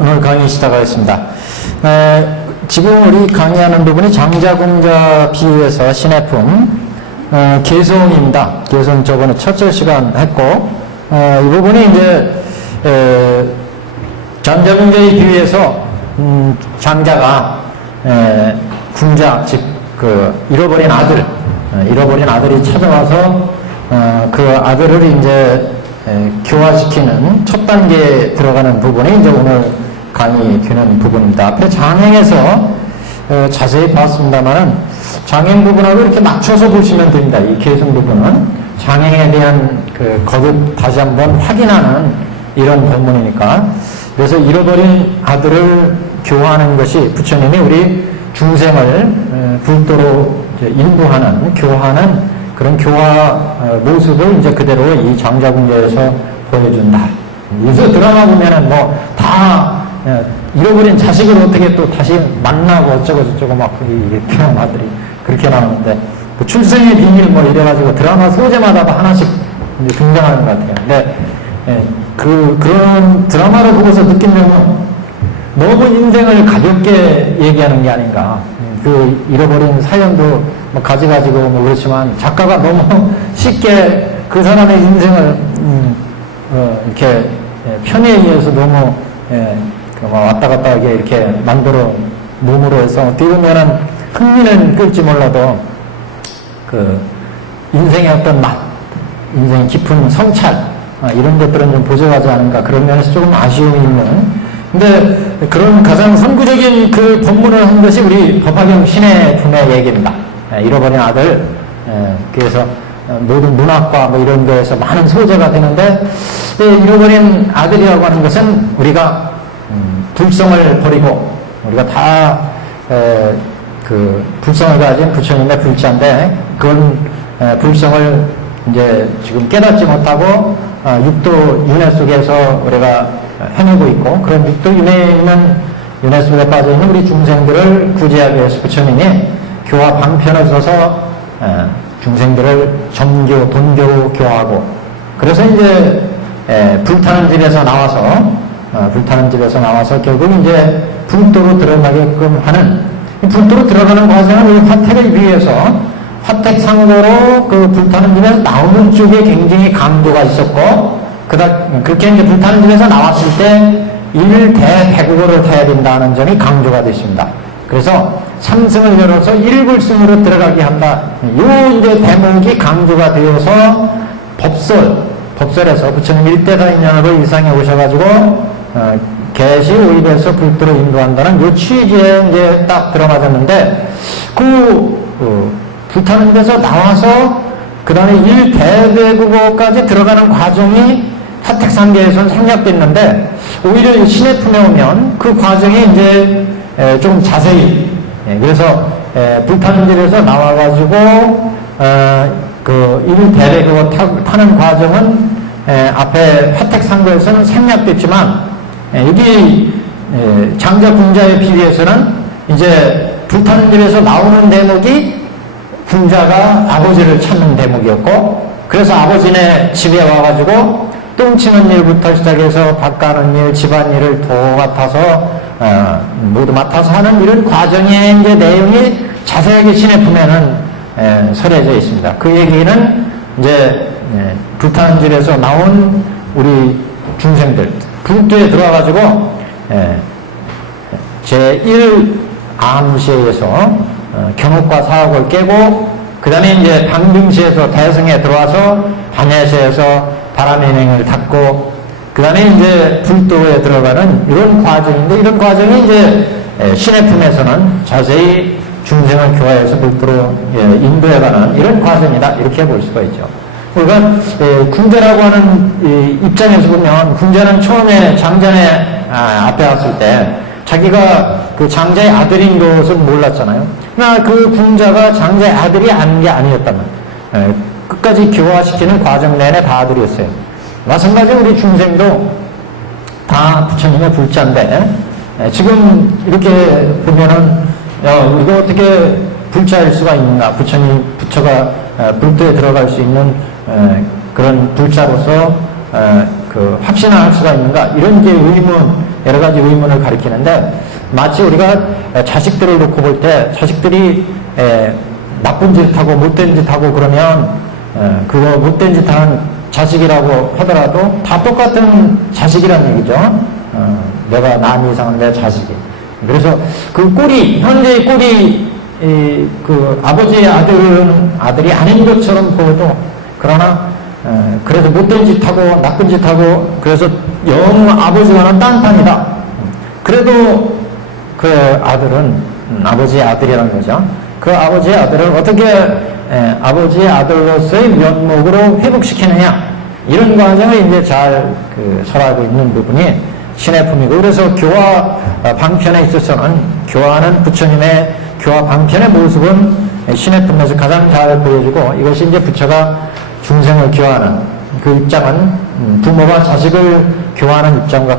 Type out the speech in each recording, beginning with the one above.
오늘 강의 시작하겠습니다. 지금 우리 강의하는 부분이 장자궁자 비유에서 신해품 개성입니다. 개성 저번에 첫째 시간 했고, 이 부분이 이제 장자궁자의 비유에서 장자가 궁자, 즉 잃어버린 아들이 찾아와서 그 아들을 이제 교화시키는 첫 단계에 들어가는 부분이 이제 오늘 강의 되는 부분입니다. 앞에 장행에서 자세히 봤습니다만 장행 부분하고 이렇게 맞춰서 보시면 됩니다. 이 개성 부분은 장행에 대한 거듭 다시 한번 확인하는 이런 본문이니까. 그래서 잃어버린 아들을 교화하는 것이 부처님이 우리 중생을 불도로 인도하는, 교화하는 그런 교화 모습을 이제 그대로 이 장자궁자에서 보여준다. 요새 드라마 보면은 다 잃어버린 자식을 어떻게 또 다시 만나고 어쩌고저쩌고 막 이렇게 아들이 그렇게 나오는데 그 출생의 비밀 이래가지고 드라마 소재마다 하나씩 등장하는 것 같아요. 근데 그런 드라마를 보고서 느낀 점은 너무 인생을 가볍게 얘기하는 게 아닌가. 그 잃어버린 사연도 가져가지고 그렇지만 작가가 너무 쉽게 그 사람의 인생을 이렇게 편의에 의해서 너무 왔다 갔다 하게 이렇게 만들어 몸으로 해서 어떻게 보면은 흥미는 끌지 몰라도 그 인생의 어떤 맛, 인생의 깊은 성찰 이런 것들은 좀 부족하지 않은가 그런 면에서 조금 아쉬움이 있는. 근데 그런 가장 선구적인 그 본문을 한 것이 우리 법화경 신해품의 얘기입니다. 잃어버린 아들. 그래서 모든 문학과 이런 거에서 많은 소재가 되는데 잃어버린 아들이라고 하는 것은 우리가 불성을 버리고 우리가 다 그 불성을 가진 부처님의 불자인데 그건 불성을 이제 지금 깨닫지 못하고 육도 윤회 속에서 우리가 해내고 있고 그런 육도 윤회에 있는 윤회 속에 빠져 있는 우리 중생들을 구제하기 위해서 부처님이 교화 방편을 써서 중생들을 정교, 돈교로 교화하고 그래서 이제 불타는 집에서 나와서 결국 이제 불도로 들어가게끔 하는 불도로 들어가는 과정은 우리 화택을 위해서 화택상고로 그 불타는 집에서 나오는 쪽에 굉장히 강도가 있었고 그렇게 이제 불타는 집에서 나왔을 때 1대백국어를 타야 된다는 점이 강조가 됐습니다. 그래서 삼승을 열어서 1불승으로 들어가게 한다. 요 이제 대목이 강조가 되어서 법설에서 부처님 일대사인연으로 일상에 오셔가지고 개시 오입에서 불도로 인도한다는 요 취지에 이제 딱 들어맞았는데 불타는 데서 나와서 그 다음에 1대백국어까지 들어가는 과정이 화택상계에서는 생략됐는데 오히려 신해품에 오면 그 과정이 이제 좀 자세히 그래서 불타는 집에서 나와가지고 그 1대백국어 타는 과정은 앞에 화택상고에서는 생략됐지만 여기 장자궁자에 비유해서는 이제 불타는 집에서 나오는 대목이 궁자가 아버지를 찾는 대목이었고 그래서 아버지네 집에 와가지고 똥치는 일부터 시작해서 밥 가는 일, 집안일을 맡아서 모두 맡아서 하는 이런 과정의 이제 내용이 자세하게 신해품에는 설해져 있습니다. 그 얘기는 이제 불타는 집에서 나온 우리 중생들 불도에 들어와가지고 제1암시에서 경옥과 사옥을 깨고 그 다음에 이제 방등시에서 대승에 들어와서 반야시에서 바람의 행을 닫고 그 다음에 이제 불도에 들어가는 이런 과정인데 이런 과정이 이제 신해품에서는 자세히 중생을 교화해서 불도로 인도해가는 이런 과정이다 이렇게 볼 수가 있죠. 그러니까 궁자라고 하는 입장에서 보면 궁자는 처음에 장자의 앞에 왔을 때 자기가 그 장자의 아들인 것을 몰랐잖아요. 그러나 그 궁자가 장자의 아들이 아닌 게 아니었다면 끝까지 교화시키는 과정 내내 다 아들이었어요. 마찬가지로 우리 중생도 다 부처님의 불자인데 지금 이렇게 보면은 이거 어떻게 불자일 수가 있는가? 부처가 불도에 들어갈 수 있는 그런 불자로서 그 확신할 수가 있는가? 이런 이제 의문 여러 가지 의문을 가리키는데, 마치 우리가 자식들을 놓고 볼 때 자식들이 나쁜 짓 하고 못된 짓 하고 그러면 그거 못된 짓 하는 자식이라고 하더라도 다 똑같은 자식이라는 얘기죠. 내가 남 이상은 내 자식이. 그래서 그 꼴이, 현재의 꼴이 그 아버지의 아들은 아들이 아닌 것처럼 보여도, 그러나 그래서 못된 짓 하고 나쁜 짓 하고 그래서 영 아버지와는 딴판이다. 그래도 그 아들은 아버지의 아들이라는 거죠. 그 아버지의 아들을 어떻게 아버지의 아들로서의 면목으로 회복시키느냐, 이런 과정을 이제 잘 설하고 있는 부분이 신의 품이고, 그래서 교화 방편에 있어서는 교화는 부처님의 교화 방편의 모습은 신의 품에서 가장 잘 보여주고, 이것이 이제 부처가 중생을 교화하는 그 입장은 부모가 자식을 교화하는 입장과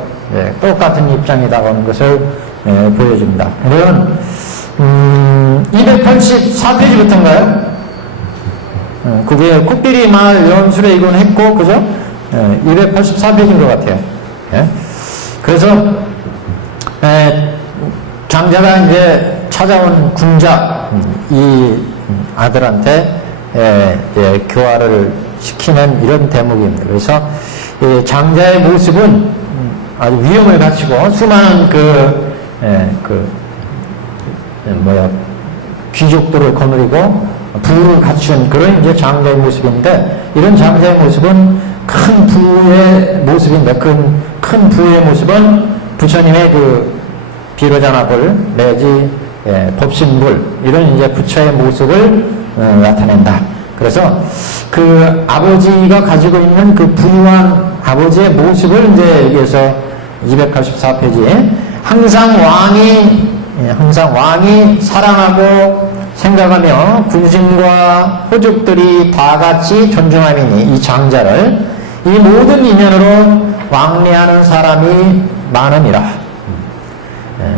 똑같은 입장이라고 하는 것을 보여줍니다. 이건 284페이지부터인가요? 그게 코끼리 말 연수례 이건 했고, 그죠? 284페이지인 것 같아요. 예? 그래서 장자가 이제 찾아온 군자 이 아들한테 교화를 시키는 이런 대목입니다. 그래서 이 장자의 모습은 아주 위험을 갖추고 수많은 귀족들을 거느리고 부를 갖춘 그런 이제 장자의 모습인데, 이런 장자의 모습은 큰 부의 모습인데, 큰 부의 모습은 부처님의 그 비로자나불 내지 법신불, 이런 이제 부처의 모습을 나타낸다. 그래서 그 아버지가 가지고 있는 그 부유한 아버지의 모습을 이제 여기에서 284페이지에 항상 왕이 사랑하고 생각하며 군신과 호족들이 다 같이 존중함이니, 이 장자를 이 모든 인연으로 왕래하는 사람이 많으니라.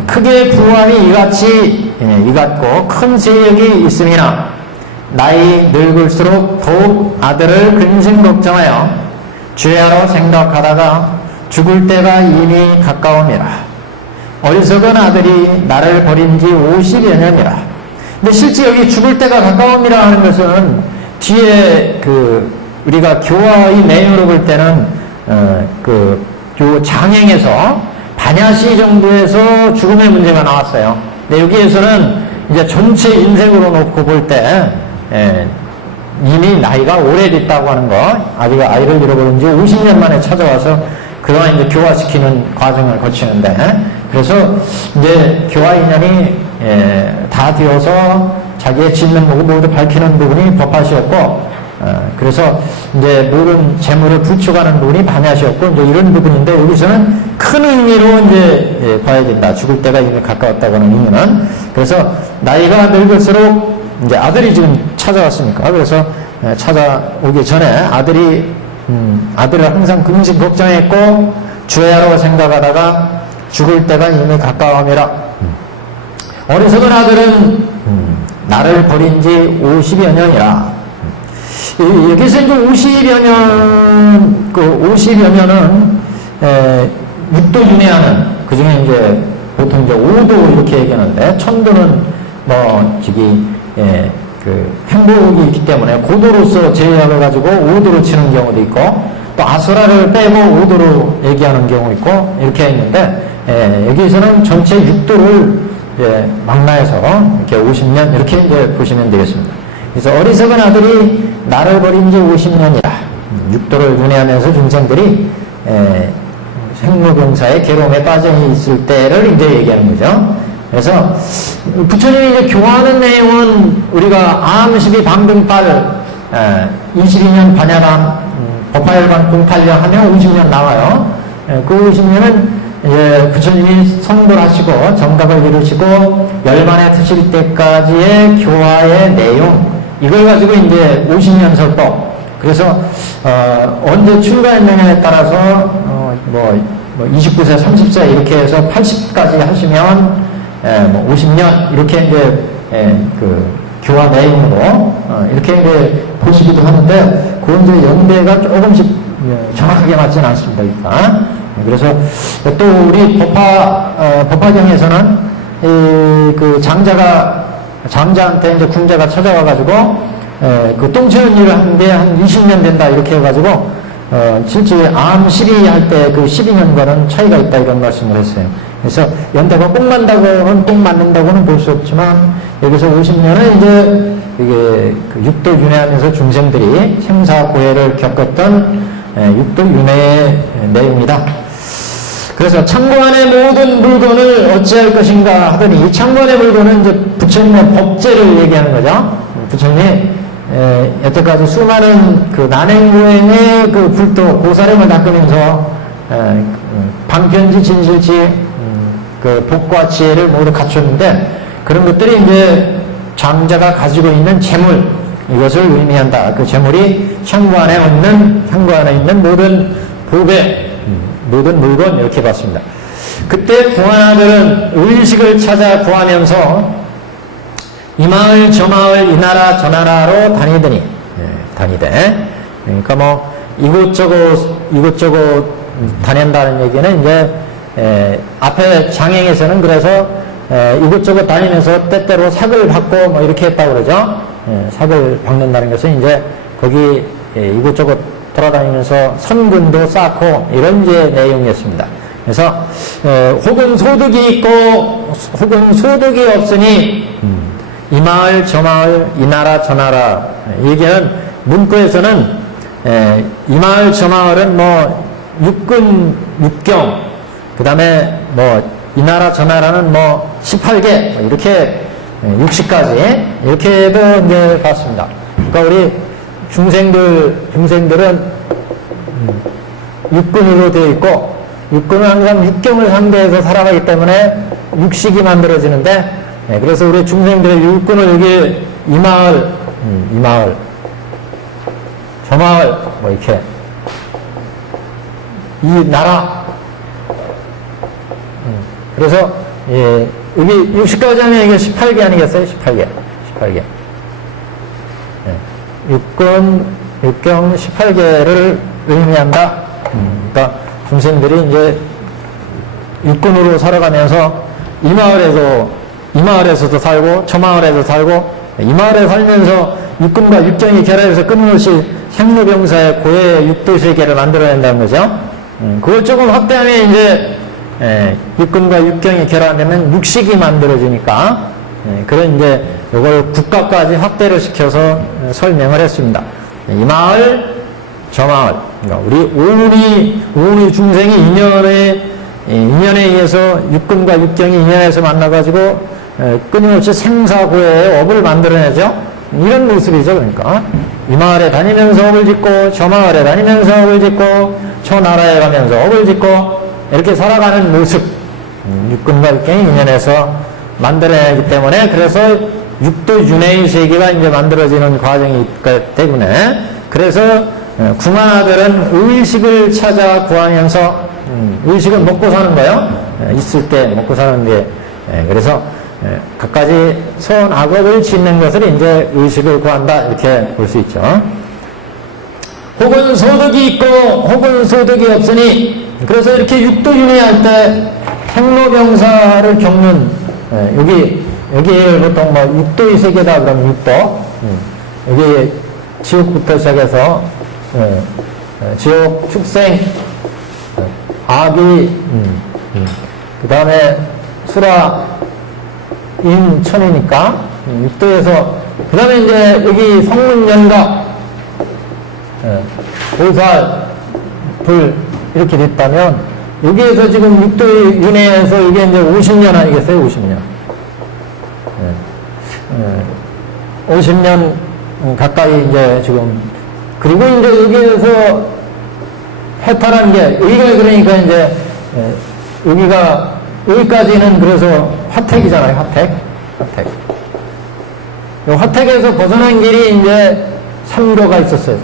크게 부함이 이같고 큰 세력이 있음이나 나이 늙을수록 더욱 아들을 근심 걱정하여 죄하러 생각하다가 죽을 때가 이미 가까움이라. 어리석은 아들이 나를 버린 지 50여 년이라. 근데 실제 여기 죽을 때가 가까움이라 하는 것은 뒤에 우리가 교화의 내용으로 볼 때는 요 장행에서 반야시 정도에서 죽음의 문제가 나왔어요. 근데 여기에서는 이제 전체 인생으로 놓고 볼 때 이미 나이가 오래됐다고 하는 거, 아비가 아이를 잃어버린 지 50년 만에 찾아와서 그동안 이제 교화시키는 과정을 거치는데, 그래서 이제 교화 인연이 다 되어서 자기의 짓는 목을 모두 밝히는 부분이 법화시였고, 그래서 이제 모든 재물을 부축하는 부분이 반야시였고, 이제 이런 부분인데, 여기서는 큰 의미로 이제 봐야 된다. 죽을 때가 이미 가까웠다고 하는 의미는. 그래서 나이가 늙을수록 이제 아들이 지금 찾아왔으니까, 그래서 찾아오기 전에 아들을 항상 근심 걱정했고 죄하러 생각하다가 죽을 때가 이미 가까움이라. 어리석은 아들은 나를 버린 지 50여 년이라. 여기서 이제 50여 년은 육도윤회하는, 그 중에 이제 보통 이제 5도 이렇게 얘기하는데, 천도는 행복이 있기 때문에 고도로서 제약을 가지고 5도로 치는 경우도 있고, 또 아수라를 빼고 5도로 얘기하는 경우 있고, 이렇게 있는데, 여기에서는 전체 6도를 망라해서 이렇게 50년 이렇게 이제 보시면 되겠습니다. 그래서 어리석은 아들이 나를 버린 지 50년이라. 6도를 윤회하면서 중생들이 생로병사의 괴로움에 빠져 있을 때를 이제 얘기하는 거죠. 그래서 부처님이 이제 교화하는 내용은 우리가 암12 방등팔 22년 반야람 법화열반 08년 하면 50년 나와요. 그 50년은 이제 부처님이 성불하시고 정각을 이루시고 열반에 드실 때까지의 교화의 내용, 이걸 가지고 이제 50년 설법. 그래서 언제 출가했느냐에 따라서 29세, 30세 이렇게 해서 80까지 하시면 50년 이렇게 이제 교화 내용으로 이렇게 이제 보시기도 하는데, 그건 이제 연대가 조금씩 정확하게 맞지는 않습니다. 그러니까 그래서 또 우리 법화경에서는 그 장자한테 이제 궁자가 찾아와가지고 그 똥 치는 일을 하는데 한 20년 된다 이렇게 해가지고 실제 암 시리할 때 그 12년과는 차이가 있다 이런 말씀을 했어요. 그래서 연대가 꼭 맞는다고는 꼭 맞는다고는 볼 수 없지만 여기서 50년은 이제 이게 그 육도 윤회하면서 중생들이 생사고해를 겪었던 육도 윤회의 내용이다. 그래서 창고 안의 모든 물건을 어찌할 것인가 하더니 이 창고 안의 물건은 이제 부처님의 법제를 얘기하는 거죠. 부처님이 여태까지 수많은 그 난행고행의 그 불도 고사령을 닦으면서 방편지 진실지 그 복과 지혜를 모두 갖췄는데 그런 것들이 이제 장자가 가지고 있는 재물 이것을 의미한다. 그 재물이 창고 안에 있는 모든 보배 모든 물건 이렇게 봤습니다. 그때 구하나들은 의식을 찾아 구하면서 이 마을 저 마을 이 나라 저 나라로 다니더니 다니되 그러니까 뭐 이곳저곳 다닌다는 얘기는 이제 앞에 장행에서는 그래서 이곳저곳 다니면서 때때로 삭을 받고 뭐 이렇게 했다고 그러죠. 삭을 받는다는 것은 이제 거기 이곳저곳 돌아다니면서 선근도 쌓고 이런 이제 내용이었습니다. 그래서 혹은 소득이 있고 혹은 소득이 없으니 이 마을 저 마을 이 나라 저 나라 얘기는 문구에서는 이 마을 저 마을은 뭐 육근 육경 그 다음에 뭐 이 나라 저 나라는 뭐 18개 뭐 이렇게 60까지 이렇게도 이제 봤습니다. 그러니까 우리 중생들은 육근으로 되어 있고 육근은 항상 육경을 상대해서 살아가기 때문에 육식이 만들어지는데 그래서 우리 중생들의 육근을 여기 이 마을 저 마을 뭐 이렇게 이 나라 그래서 여기 60까지 하면 이게 18개 아니겠어요? 18개 육경 18개를 의미한다. 그러니까 중생들이 이제 육군으로 살아가면서 이 마을에서도 살고 저 마을에서 살고 이 마을에 살면서 육군과 육경이 결합해서 끊임없이 생로병사의 고해 육도세계를 만들어낸다는 거죠. 그걸 조금 확대하면 이제 육군과 육경이 결합되면 육식이 만들어지니까 그런 이제 이걸 국가까지 확대를 시켜서 설명을 했습니다. 이 마을, 저 마을, 그러니까 우리 중생이 인연에 의해서 육군과 육경이 인연에서 만나가지고 끊임없이 생사고해의 업을 만들어내죠. 이런 모습이죠. 그러니까 이 마을에 다니면서 업을 짓고 저 마을에 다니면서 업을 짓고 저 나라에 가면서 업을 짓고 이렇게 살아가는 모습 육군과 육경이 인연에서 만들어내기 때문에 그래서 육도 윤회의 세계가 이제 만들어지는 과정이기 때문에 그래서 궁하나들은 의식을 찾아 구하면서 의식은 먹고 사는 거요. 있을 때 먹고 사는데 그래서 갖가지 소원 악업을 짓는 것을 이제 의식을 구한다 이렇게 볼 수 있죠. 혹은 소득이 있고 혹은 소득이 없으니 그래서 이렇게 육도 윤회할 때 생로병사를 겪는 여기 보통 뭐 육도의 세계다 그러면 육도 여기 지옥부터 시작해서 지옥 축생 아비 그 다음에 수라 인천이니까 육도에서 그 다음에 이제 여기 성문연각 보살 불 이렇게 됐다면 여기에서 지금 육도의 윤회에서 이게 이제 50년 아니겠어요? 50년 50년 가까이 이제 지금 그리고 이제 여기에서 해탈한 게 여기가 그러니까 이제 여기까지는 그래서 화택이잖아요. 화택. 이 화택에서 벗어난 길이 이제 삼거가 있었어요.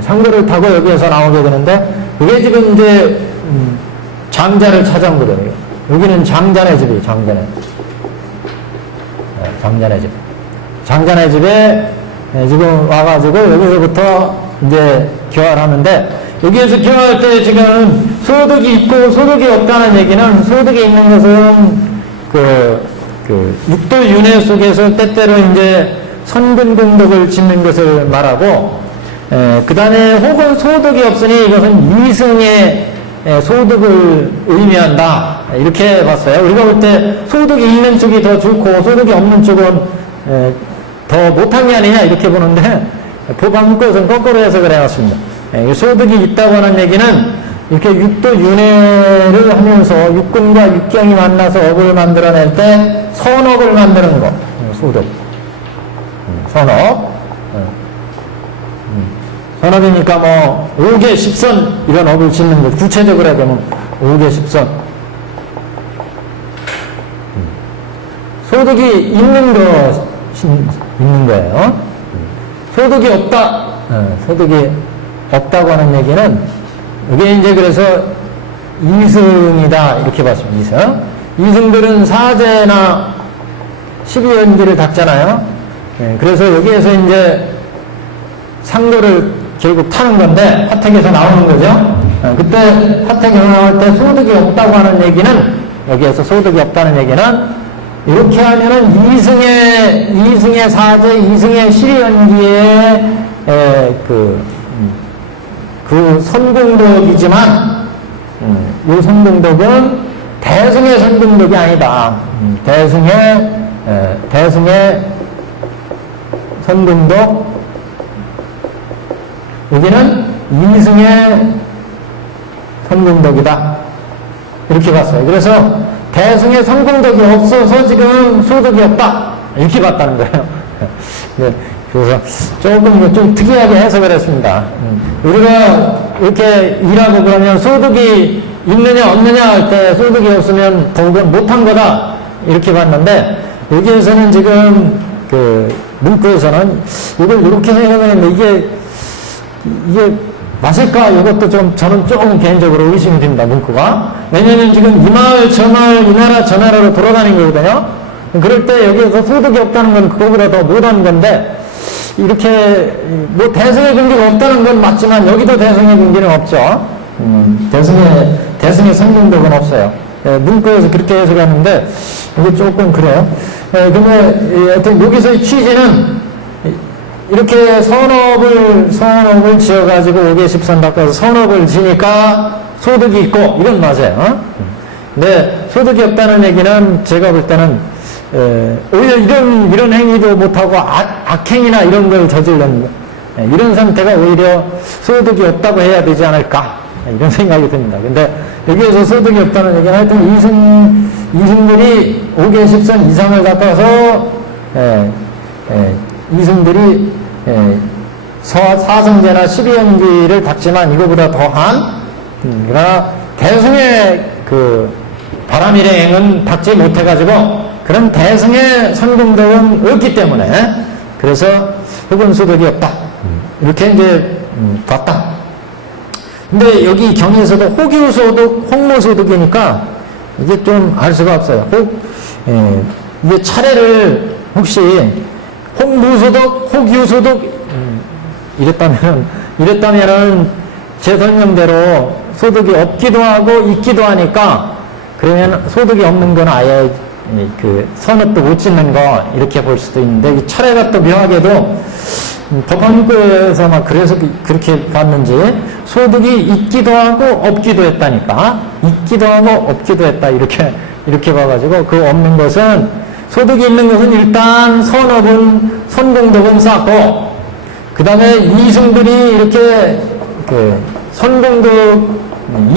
삼거를 타고 여기에서 나오게 되는데 이게 지금 이제 장자를 찾아온 거거든요. 여기는 장자네 집이에요. 장자네 집. 장자네 집에 지금 와가지고 여기서부터 이제 교환하는데 여기에서 기억할 때 지금 소득이 있고 소득이 없다는 얘기는 소득이 있는 것은 육도 윤회 속에서 때때로 이제 선근공덕을 짓는 것을 말하고, 그 다음에 혹은 소득이 없으니 이것은 이승의 소득을 의미한다. 이렇게 봤어요. 우리가 볼 때 소득이 있는 쪽이 더 좋고 소득이 없는 쪽은 더 못한 게 아니냐 이렇게 보는데 법화문구에서는 거꾸로 해석을 해놨습니다. 소득이 있다고 하는 얘기는 이렇게 육도 윤회를 하면서 육군과 육경이 만나서 업을 만들어낼 때 선업을 만드는 거. 소득. 선업. 선업이니까 뭐 5개 10선 이런 업을 짓는 것. 구체적으로 하면 5개 10선. 소득이 있는 거예요. 소득이 없다. 소득이 없다고 하는 얘기는 이게 이제 그래서 이승이다 이렇게 봤습니다. 이승. 이승들은 사제나 12연기를 닦잖아요. 그래서 여기에서 이제 상도를 결국 타는 건데 화택에서 나오는 거죠. 그때 화택에서 나올 때 소득이 없다고 하는 얘기는 여기에서 소득이 없다는 얘기는 이렇게 하면은 이승의 사제, 이승의 12연기의 그 선공덕이지만 이 선공덕은 대승의 선공덕이 아니다. 대승의 선공덕 여기는 이승의 선공덕이다. 이렇게 봤어요. 그래서 대승의 선공덕이 없어서 지금 소득이 없다. 이렇게 봤다는 거예요. 네. 그래서 조금 좀 특이하게 해석을 했습니다. 우리가 이렇게 일하고 그러면 소득이 있느냐 없느냐 할 때 소득이 없으면 더욱은 못한 거다 이렇게 봤는데 여기에서는 지금 그 문구에서는 이걸 이렇게 해석했는데 이게 맞을까? 이것도 좀 저는 조금 개인적으로 의심이 됩니다. 문구가. 왜냐면 지금 이 마을 저 마을 이 나라 저 나라로 돌아다니는 거거든요. 그럴 때 여기에서 소득이 없다는 건 그거보다 더 못한 건데 이렇게 뭐 대승의 근기가 없다는 건 맞지만 여기도 대승의 근기는 없죠. 대승의 선공덕은 없어요. 문구에서 그렇게 해석하는데 이게 조금 그래요. 근데 하여튼 여기서의 취지는 이렇게 선업을 지어가지고 5개 10선 닦아서 선업을 지니까 소득이 있고 이건 맞아요. 근데 소득이 없다는 얘기는 제가 볼 때는 오히려 이런 행위도 못하고 악행이나 이런 걸 저지르는 이런 상태가 오히려 소득이 없다고 해야 되지 않을까 이런 생각이 듭니다. 근데 여기에서 소득이 없다는 얘기는 하여튼 이승들이 5개 10선 이상을 닦아서 이승들이 사성제나 12연기를 닦지만 이거보다 더한 그러나 대승의 그 바람일행은 닦지 못해가지고 그런 대승의 선공덕은 없기 때문에 그래서 흑은 소득이 없다 이렇게 이제 봤다. 근데 여기 경에서도 혹유소득, 혹모소득이니까 이게 좀 알 수가 없어요. 이게 차례를 혹시 혹무소득, 혹유소득 이랬다면은 제 설명대로 소득이 없기도 하고 있기도 하니까 그러면 소득이 없는 건 아예 그 선업도 못 짓는 거 이렇게 볼 수도 있는데 이 차례가 또 묘하게도 법화문구에서 막 그래서 그렇게 봤는지 소득이 있기도 하고 없기도 했다니까 있기도 하고 없기도 했다 이렇게 봐가지고 그 없는 것은 소득이 있는 것은 일단 선공덕은 쌓고 그 다음에 이승들이 이렇게 그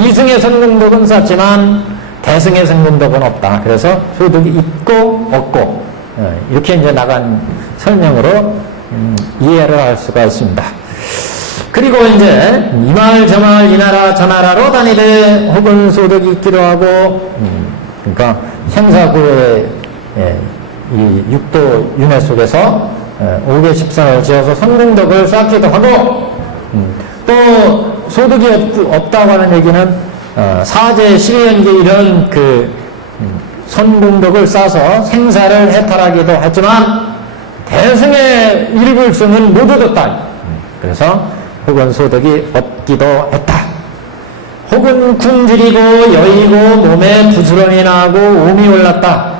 이승의 선공덕은 쌓지만 대승의 선공덕은 없다. 그래서 소득이 있고 없고 이렇게 이제 나간 설명으로 이해를 할 수가 있습니다. 그리고 이제 이 마을 저 마을 이 나라 저 나라로 다니되 혹은 소득이 있기도 하고 그러니까 생사구의 이 육도 윤회 속에서 5개 10선을 지어서 선공덕을 쌓기도 하고 또 소득이 없다고 하는 얘기는 사제 12연계 이런 그 선공덕을 쌓아서 생사를 해탈하기도 하지만 대승의 일불승은 못 얻었다. 그래서 혹은 소득이 있기도 했다. 혹은 굶주리고 여의고 몸에 부스럼이 나고 음이 올랐다.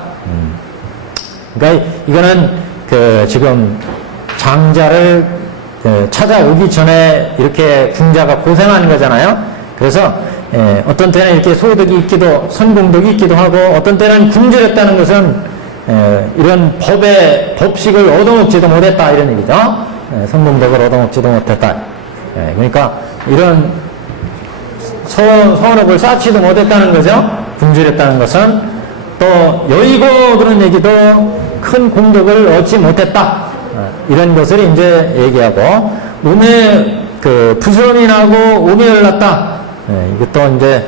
그러니까 이거는 지금 장자를 찾아오기 전에 이렇게 궁자가 고생하는 거잖아요. 그래서 어떤 때는 이렇게 소득이 있기도, 선공덕이 있기도 하고, 어떤 때는 굶주렸다는 것은 이런 법식을 얻어먹지도 못했다 이런 얘기죠. 선공덕을 얻어먹지도 못했다. 그러니까 이런 선업을 쌓지도 못했다는 거죠. 굶주렸다는 것은. 또 여의고 그런 얘기도 큰 공덕을 얻지 못했다. 이런 것을 이제 얘기하고, 몸에 부스럼이 나고 음이 올랐다. 이것도 이제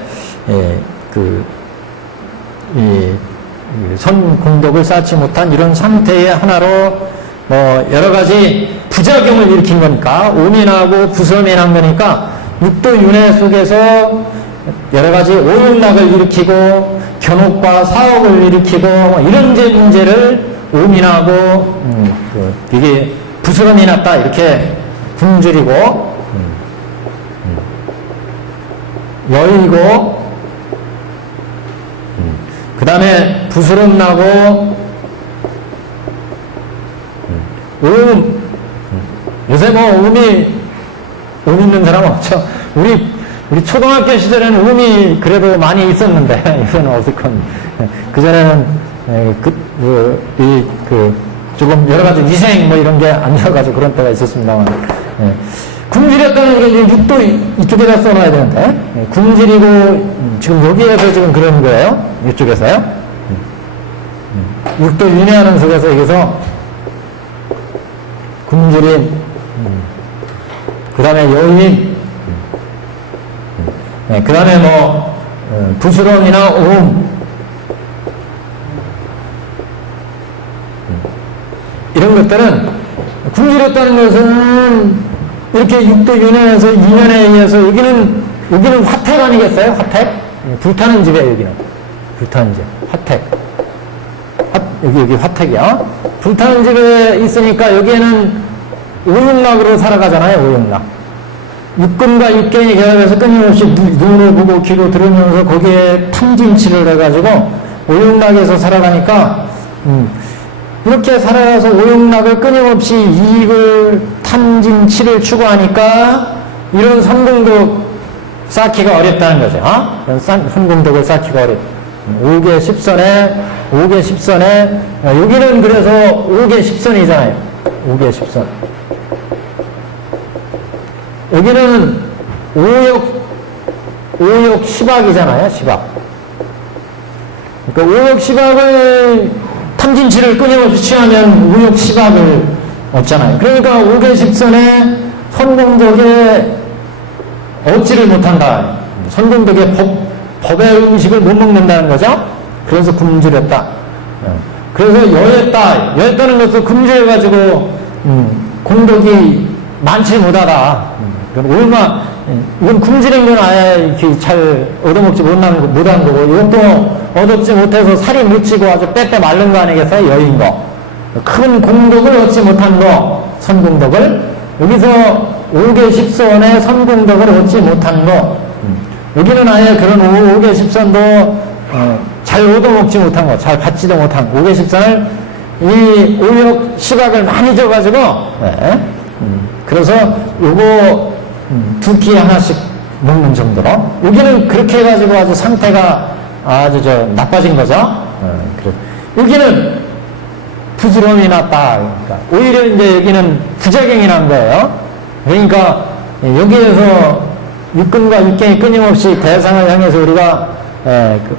선공덕을 쌓지 못한 이런 상태의 하나로 뭐 여러 가지 부작용을 일으킨 거니까, 음이 나고 부스럼이 난 거니까 육도윤회 속에서 여러 가지 오용락을 일으키고 견옥과 사옥을 일으키고 뭐 이런 문제를 음이 나고 이게 부스럼이 났다 이렇게 굶주리고 여의고 그 다음에 부스럼 나고 요새 뭐 음 있는 사람 없죠. 우리 초등학교 시절에는 음이 그래도 많이 있었는데 요새는 어색한. 그전에는 조금 여러 가지 위생 뭐 이런 게 안 좋아가지고 그런 때가 있었습니다만. 굶주렸다는 게 육도 이쪽에다 써놔야 되는데, 굶주리고 지금 여기에서 지금 그러는 거예요. 이쪽에서요. 육도 윤회하는 속에서 여기서 굶주린, 그 다음에 여인, 그 다음에 뭐 부스럼이나 이런 것들은 굶주렸다는 것은 이렇게 육도윤회에서 인연에 의해서 여기는 화택 아니겠어요? 화택? 불타는 집이에요. 여기는 불타는 집 화택. 여기 화택이야. 불타는 집에 있으니까 여기에는 오용락으로 살아가잖아요. 오용락. 육근과 육경이 결합해서 끊임없이 눈을 보고 귀로 들으면서 거기에 탐진치를 해가지고 오용락에서 살아가니까 이렇게 살아가서 오용락을 끊임없이 이익을 탐진치를 추구하니까 이런 선공덕 쌓기가 어렵다는 거죠. 이런 선공덕을 쌓기가 어렵다. 5개 10선에 여기는 그래서 5개 10선이잖아요. 5개 10선. 여기는 오욕 10악이잖아요. 10악. 그러니까 오욕 10악을 탐진치를 끊임없이 취하면 오욕 10악을 얻잖아요. 그러니까 5개 10선에 선공덕에 얻지를 못한다. 선공덕의 법의 음식을 못 먹는다는 거죠. 그래서 굶주렸다. 그래서 여했다는 것도 굶주려가지고 공덕이 많지 못하다. 이건 굶주린 건 아예 이렇게 잘 얻어먹지 못한 거고, 이것도 얻지 못해서 살이 묻히고 아주 빼빼 마른 거 아니겠어요? 여인 거. 큰 공덕을 얻지 못한 거, 선공덕을. 여기서 5개 10선의 선공덕을 얻지 못한 거. 여기는 아예 그런 5개 10선도 잘 얻어먹지 못한 거, 잘 받지도 못한 5개 10선을 이 오욕 10악을 많이 줘가지고, 그래서 요거 2끼 하나씩 먹는 정도로. 여기는 그렇게 해가지고 아주 상태가 아주 나빠진 거죠. 여기는 부스럼이 났다. 그러니까 오히려 이제 여기는 부작용이 난 거예요. 그러니까 여기에서 육근과 육경이 끊임없이 대상을 향해서 우리가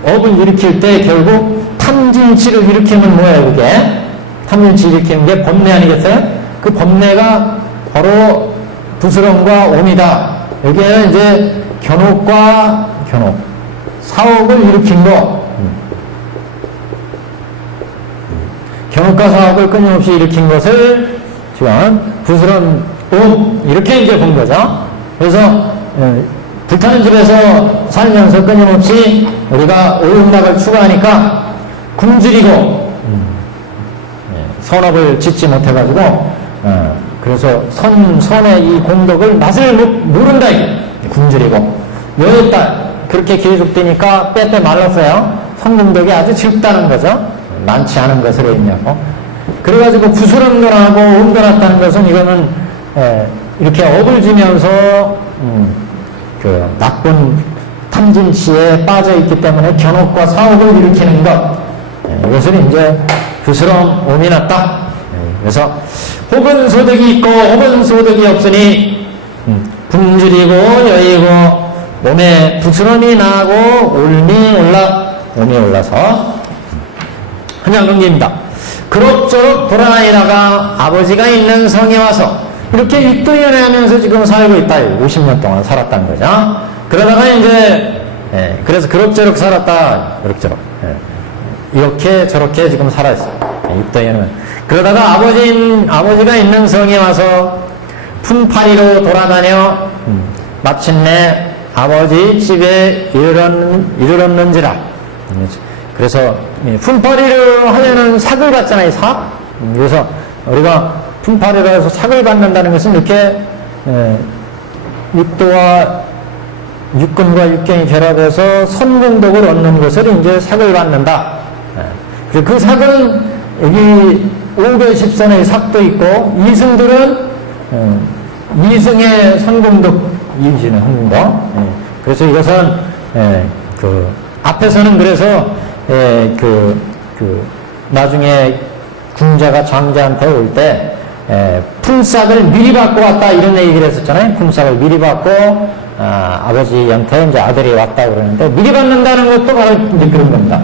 업을 일으킬 때 결국 탐진치를 일으키면 뭐예요, 그게? 탐진치 일으키는 게 법례 아니겠어요? 그 법례가 바로 부스럼과 옴이다. 여기에는 이제 견옥과 사옥을 일으킨 거. 견옥과 사옥을 끊임없이 일으킨 것을 지금 부스럼, 옴 이렇게 이제 본 거죠. 그래서 불타는 집에서 살면서 끊임없이 우리가 오용락을 추구하니까 굶주리고 선업을 짓지 못해가지고 그래서 선의 이 공덕을 맛을 모른다. 굶주리고 여기다 그렇게 계속되니까 빼빼 말랐어요. 성공덕이 아주 적다는 거죠. 많지 않은 것으로 있냐고. 그래가지고 부스럼들하고 옮겨놨다는 것은 이거는 이렇게 업을 지면서 그 나쁜 탐진치에 빠져 있기 때문에 견옥과 사옥을 일으키는 것, 이것을 이제 부스럼 옴이 났다. 그래서 혹은 소득이 있고 혹은 소득이 없으니 굶주리고 여의고 몸에 부스럼이 나고 옴이 올라서 그냥 넘깁니다. 그럭저럭 돌아다니다가 아버지가 있는 성에 와서 이렇게 육도연애하면서 지금 살고 있다. 50년 동안 살았다는 거죠. 그러다가 이제 그래서 그럭저럭 살았다. 그럭저럭 이렇게 저렇게 지금 살아있어요. 육도연애. 그러다가 아버지가 있는 성에 와서 품팔이로 돌아다녀 마침내 아버지 집에 이르렀는지라. 그래서 품팔이를 하면은 삭을 받잖아요. 삭. 그래서 우리가 품팔이를 해서 삭을 받는다는 것은 이렇게 육근과 육경이 결합해서 선공덕을 얻는 것을 이제 삭을 받는다. 그 삭은 여기 5개 10선의 삭도 있고 이승들은 이승의 선공덕 이유지는 선공덕. 그래서 이것은 그 앞에서는 그래서 나중에 궁자가 장자한테 올 때 품삯을 미리 받고 왔다 이런 얘기를 했었잖아요. 품삯을 미리 받고 아버지한테 이제 아들이 왔다 그러는데 미리 받는다는 것도 바로 이제 그런 겁니다.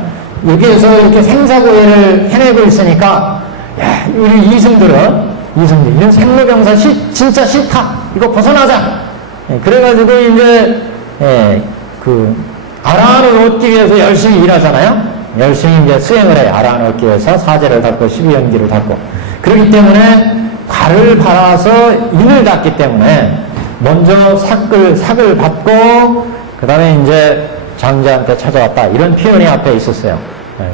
여기에서 이렇게 생사고해를 해내고 있으니까 야, 우리 이승들 이런 생로병사 진짜 싫다. 이거 벗어나자. 그래가지고 이제 그 아라한을 얻기 위해서 열심히 일하잖아요. 열심히 이제 수행을 해요. 아라한을 얻기 위해서 사제를 닦고 12연기를 닦고. 그렇기 때문에 발을 팔아서 인을 닦기 때문에 먼저 삭을 받고 그 다음에 이제 장자한테 찾아왔다. 이런 표현이 앞에 있었어요.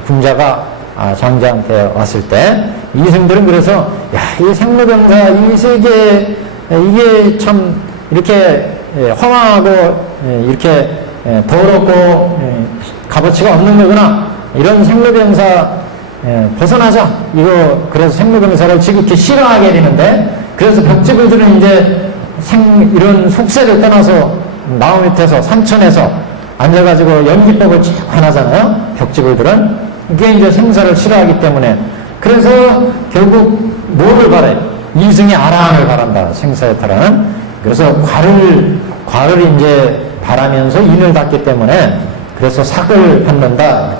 궁자가 장자한테 왔을 때 이승들은 그래서 야, 이 생로병사 이 세계 이게 참 이렇게 험하고 이렇게 더럽고 값어치가 없는 거구나. 이런 생로병사 벗어나자. 이거 그래서 생로병사를 지극히 싫어하게 되는데 그래서 벽지불들은 이제 이런 속세를 떠나서 나무 밑에서 산천에서 앉아가지고 연기법을 쭉 하나잖아요. 벽지불들은 이게 이제 생사를 싫어하기 때문에 그래서 결국 뭐를 바래? 이승의 아라한을 바란다. 생사의 탈환은. 그래서 과를 이제 바라면서 인을 닦기 때문에 그래서 삭을 받는다.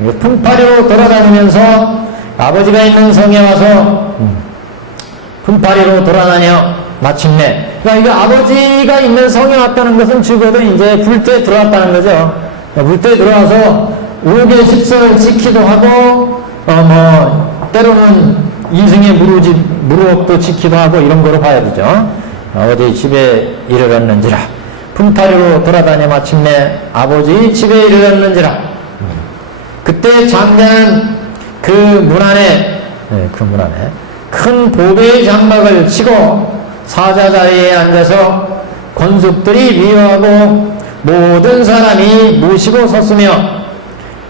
이렇게 품팔이로 돌아다니면서 아버지가 있는 성에 와서 품팔이로 돌아다녀 마침내. 그러니까 이거 아버지가 있는 성에 왔다는 것은 적어도 이제 불도에 들어왔다는 거죠. 불도에 들어와서 5개 10선을 지키도 하고 때로는 이승의 무루업도 지키도 하고 이런 거로 봐야 되죠. 아버지 집에 이르렀는지라. 품팔이로 돌아다녀 마침내 아버지 집에 이르렀는지라. 그때 장자는 그 문 안에 큰 보배의 장막을 치고 사자 자리에 앉아서 권숙들이 미워하고 모든 사람이 모시고 섰으며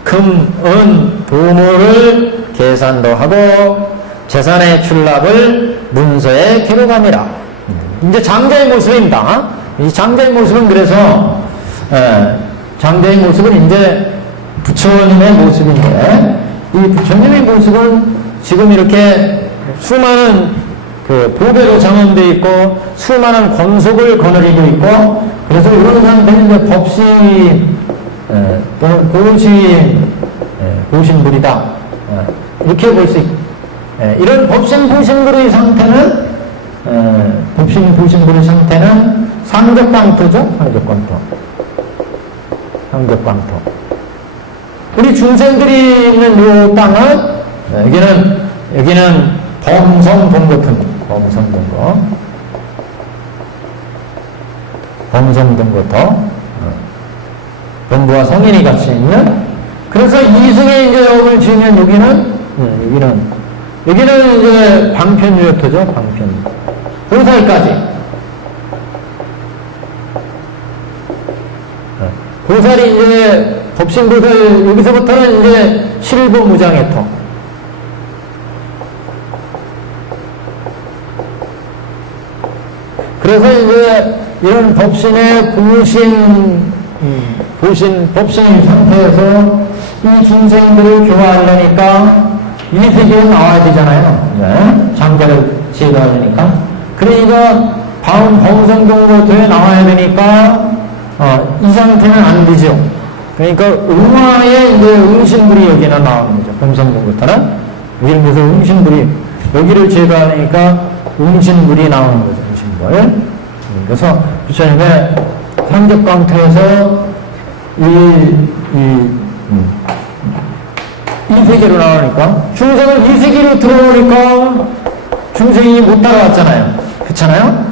금, 은, 보물을 계산도 하고 재산의 출납을 문서에 기록함이라. 이제 장자의 모습입니다. 이 장자의 모습은 그래서 장자의 모습은 이제 부처님의 모습인데 이 부처님의 모습은 지금 이렇게 수많은 그 보배로 장엄되어 있고 수많은 권속을 거느리고 있고 그래서 이런 사람들은 이제 법신 또는 보신불이다 이렇게 볼 수 있고 이런 법신 보신불의 상태는 법신 보신불의 상태는 상격광토죠. 상격광토. 우리 중생들이 있는 이 땅은 여기는 범성동거토입니다. 범성동거토. 범부와 성인이 같이 있는. 그래서 이승에 이제 업을 지으면 여기는 이제 방편유효토죠. 방편. 호사이까지. 보살이 이제 법신보살 여기서부터는 이제 실부무장해토. 그래서 이제 이런 법신의 법신 상태에서 이 중생들을 교화하려니까 이 세계에 나와야 되잖아요. 네. 장자를 제거하려니까. 그러니까 범성동로토에 나와야 되니까 이 상태는 안 되죠. 그러니까 응화에 이제 응신불이 여기는 나오는 거죠. 범성동로토는 여기를 그래서 응신불이 여기를 제거하니까 응신불이 나오는 거죠. 응신불. 그래서 부처님의 현적광토에서 이 세계로 나오니까 중생은 이 세계로 들어오니까 중생이 못 따라왔잖아요. 그렇잖아요?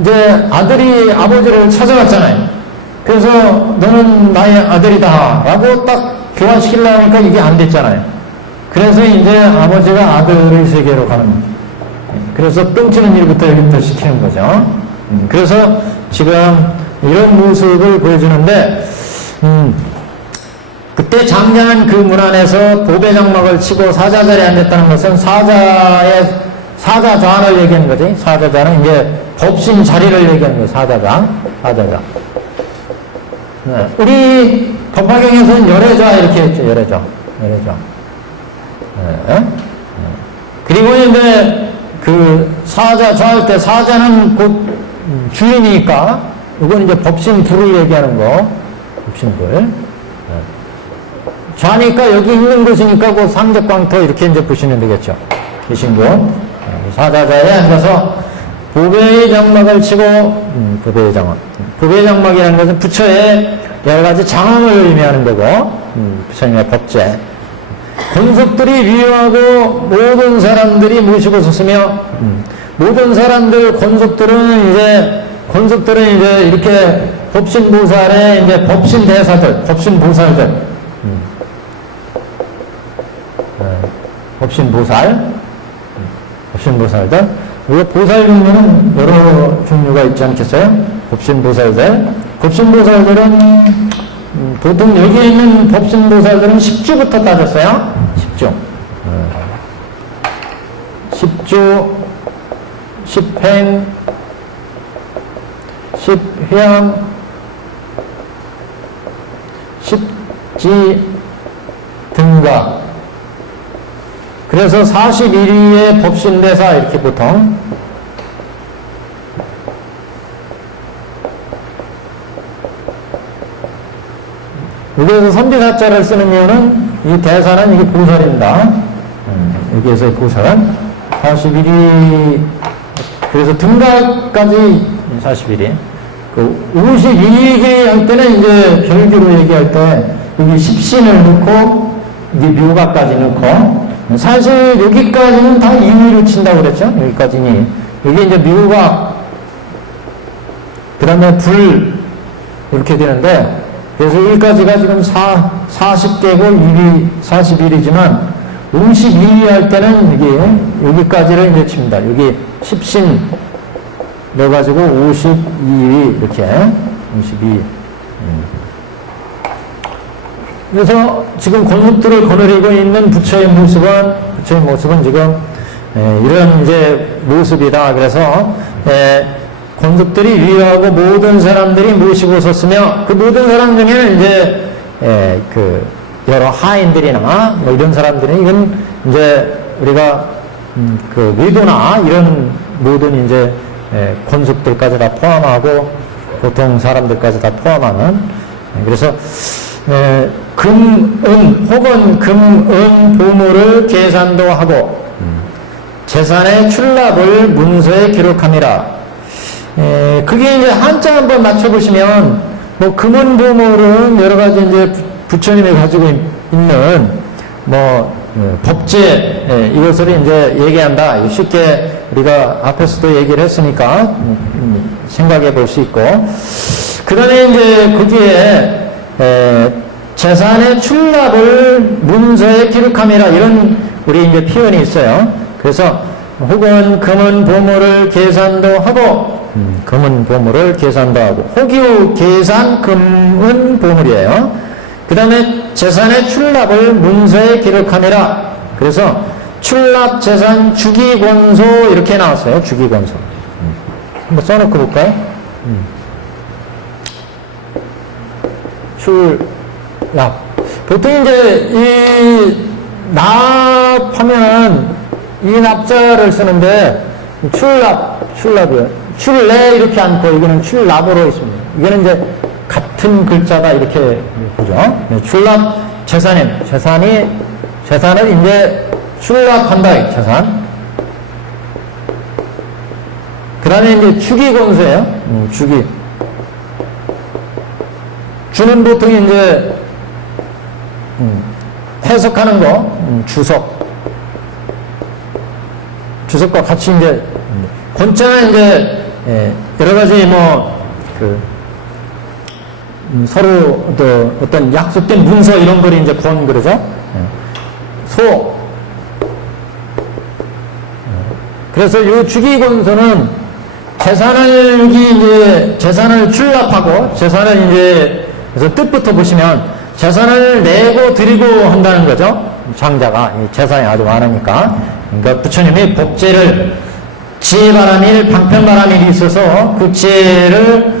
이제 아들이 아버지를 찾아갔잖아요. 그래서 너는 나의 아들이다 라고 딱 교환시키려고 하니까 이게 안 됐잖아요. 그래서 이제 아버지가 아들의 세계로 가는 거예요. 그래서 똥치는 일부터 여기부터 시키는 거죠. 그래서 지금 이런 모습을 보여주는데 그때 장자는 그 문 안에서 보배장막을 치고 사자 자리에 앉았다는 것은 사자 좌를 얘기하는 거지. 사자좌는 이제 법신 자리를 얘기하는 거예요. 사자좌. 네. 우리 법화경에서는 열애좌 이렇게 했죠. 열애좌. 네. 그리고 이제 그 사자 좌할 때 사자는 곧 주인이니까 이건 이제 법신불을 얘기하는 거. 법신불. 좌니까 여기 있는 곳이니까 그 상적광토 이렇게 이제 보시면 되겠죠. 계신 곳. 사자자에 앉아서 보배의 장막을 치고, 보배의 장막. 보배의 장막이라는 것은 부처의 여러 가지 장엄을 의미하는 거고, 부처님의 법제. 권속들이 위유하고 모든 사람들이 모시고 섰으며, 모든 사람들, 권속들은 이제 이렇게 법신보살의 이제 법신대사들, 법신보살들, 법신보살들. 우리가 보살 종류는 여러 종류가 있지 않겠어요? 법신보살들은 보통 여기에 있는 법신보살들은 10주부터 따졌어요. 10주. 10주, 10행, 10회양, 10지, 등가. 그래서 41위의 법신대사 이렇게 보통 여기에서 선비사자를 쓰는 이유는 이 대사는 이게 보살입니다. 여기에서의 보살은 41위 그래서 등가까지 41위 그 52기 할 때는 이제 별교로 얘기할 때 여기 십신을 넣고 이게 묘가까지 넣고 사실 여기까지는 다 임의로 친다고 그랬죠? 여기까지니. 여기 이제 묘가, 그 다음에 불, 이렇게 되는데, 그래서 여기까지가 지금 40개고 41이지만, 52위 할 때는 여기까지를 이제 칩니다. 여기 10신 넣어가지고 52위, 이렇게. 52. 그래서 지금 권속들을 거느리고 있는 부처의 모습은 지금 이런 이제 모습이다. 그래서 권속들이 위하고 모든 사람들이 모시고 섰으며 그 모든 사람 중에는 이제 그 여러 하인들이나 뭐 이런 사람들은 이건 이제 우리가 그 외도나 이런 모든 이제 권속들까지 다 포함하고 보통 사람들까지 다 포함하는 그래서 금, 혹은 금, 은, 보물을 계산도 하고, 재산의 출납을 문서에 기록함이라. 그게 이제 한자 한번 맞춰보시면, 뭐, 금은 보물은 여러 가지 이제 부처님이 가지고 있는, 뭐, 법제, 이것을 이제 얘기한다. 쉽게 우리가 앞에서도 얘기를 했으니까, 생각해 볼 수 있고, 그 다음에 이제 거기에, 재산의 출납을 문서에 기록함이라 이런 우리 이제 표현이 있어요. 그래서 혹은 금은 보물을 계산도 하고 금은 보물을 계산도 하고, 호기후 계산 금은 보물이에요. 그 다음에 재산의 출납을 문서에 기록하니라. 그래서 출납 재산 주기권소 이렇게 나왔어요. 주기권소. 한번 써놓고 볼까요? 출납. 보통 이제 이 납하면 이 납자를 쓰는데 출납이요. 출내 이렇게 않고 이거는 출납으로 있습니다. 이거는 이제 같은 글자가 이렇게 보죠. 네, 출납 재산을 이제 출납한다, 재산. 그 다음에 이제 주기권소예요. 주기. 주는 보통 이제, 해석하는 거, 주석과 같이 이제, 권자는 이제, 여러 가지 서로 어떤 약속된 문서 이런 걸 이제 권 그러죠. 그래서 이 주기권소는 재산을 출납하고, 재산을 이제, 그래서 뜻부터 보시면, 재산을 내고 드리고 한다는 거죠. 장자가. 재산이 아주 많으니까. 그러니까 부처님이 복제를, 지혜바람일, 방편바람일이 있어서 그 지혜를,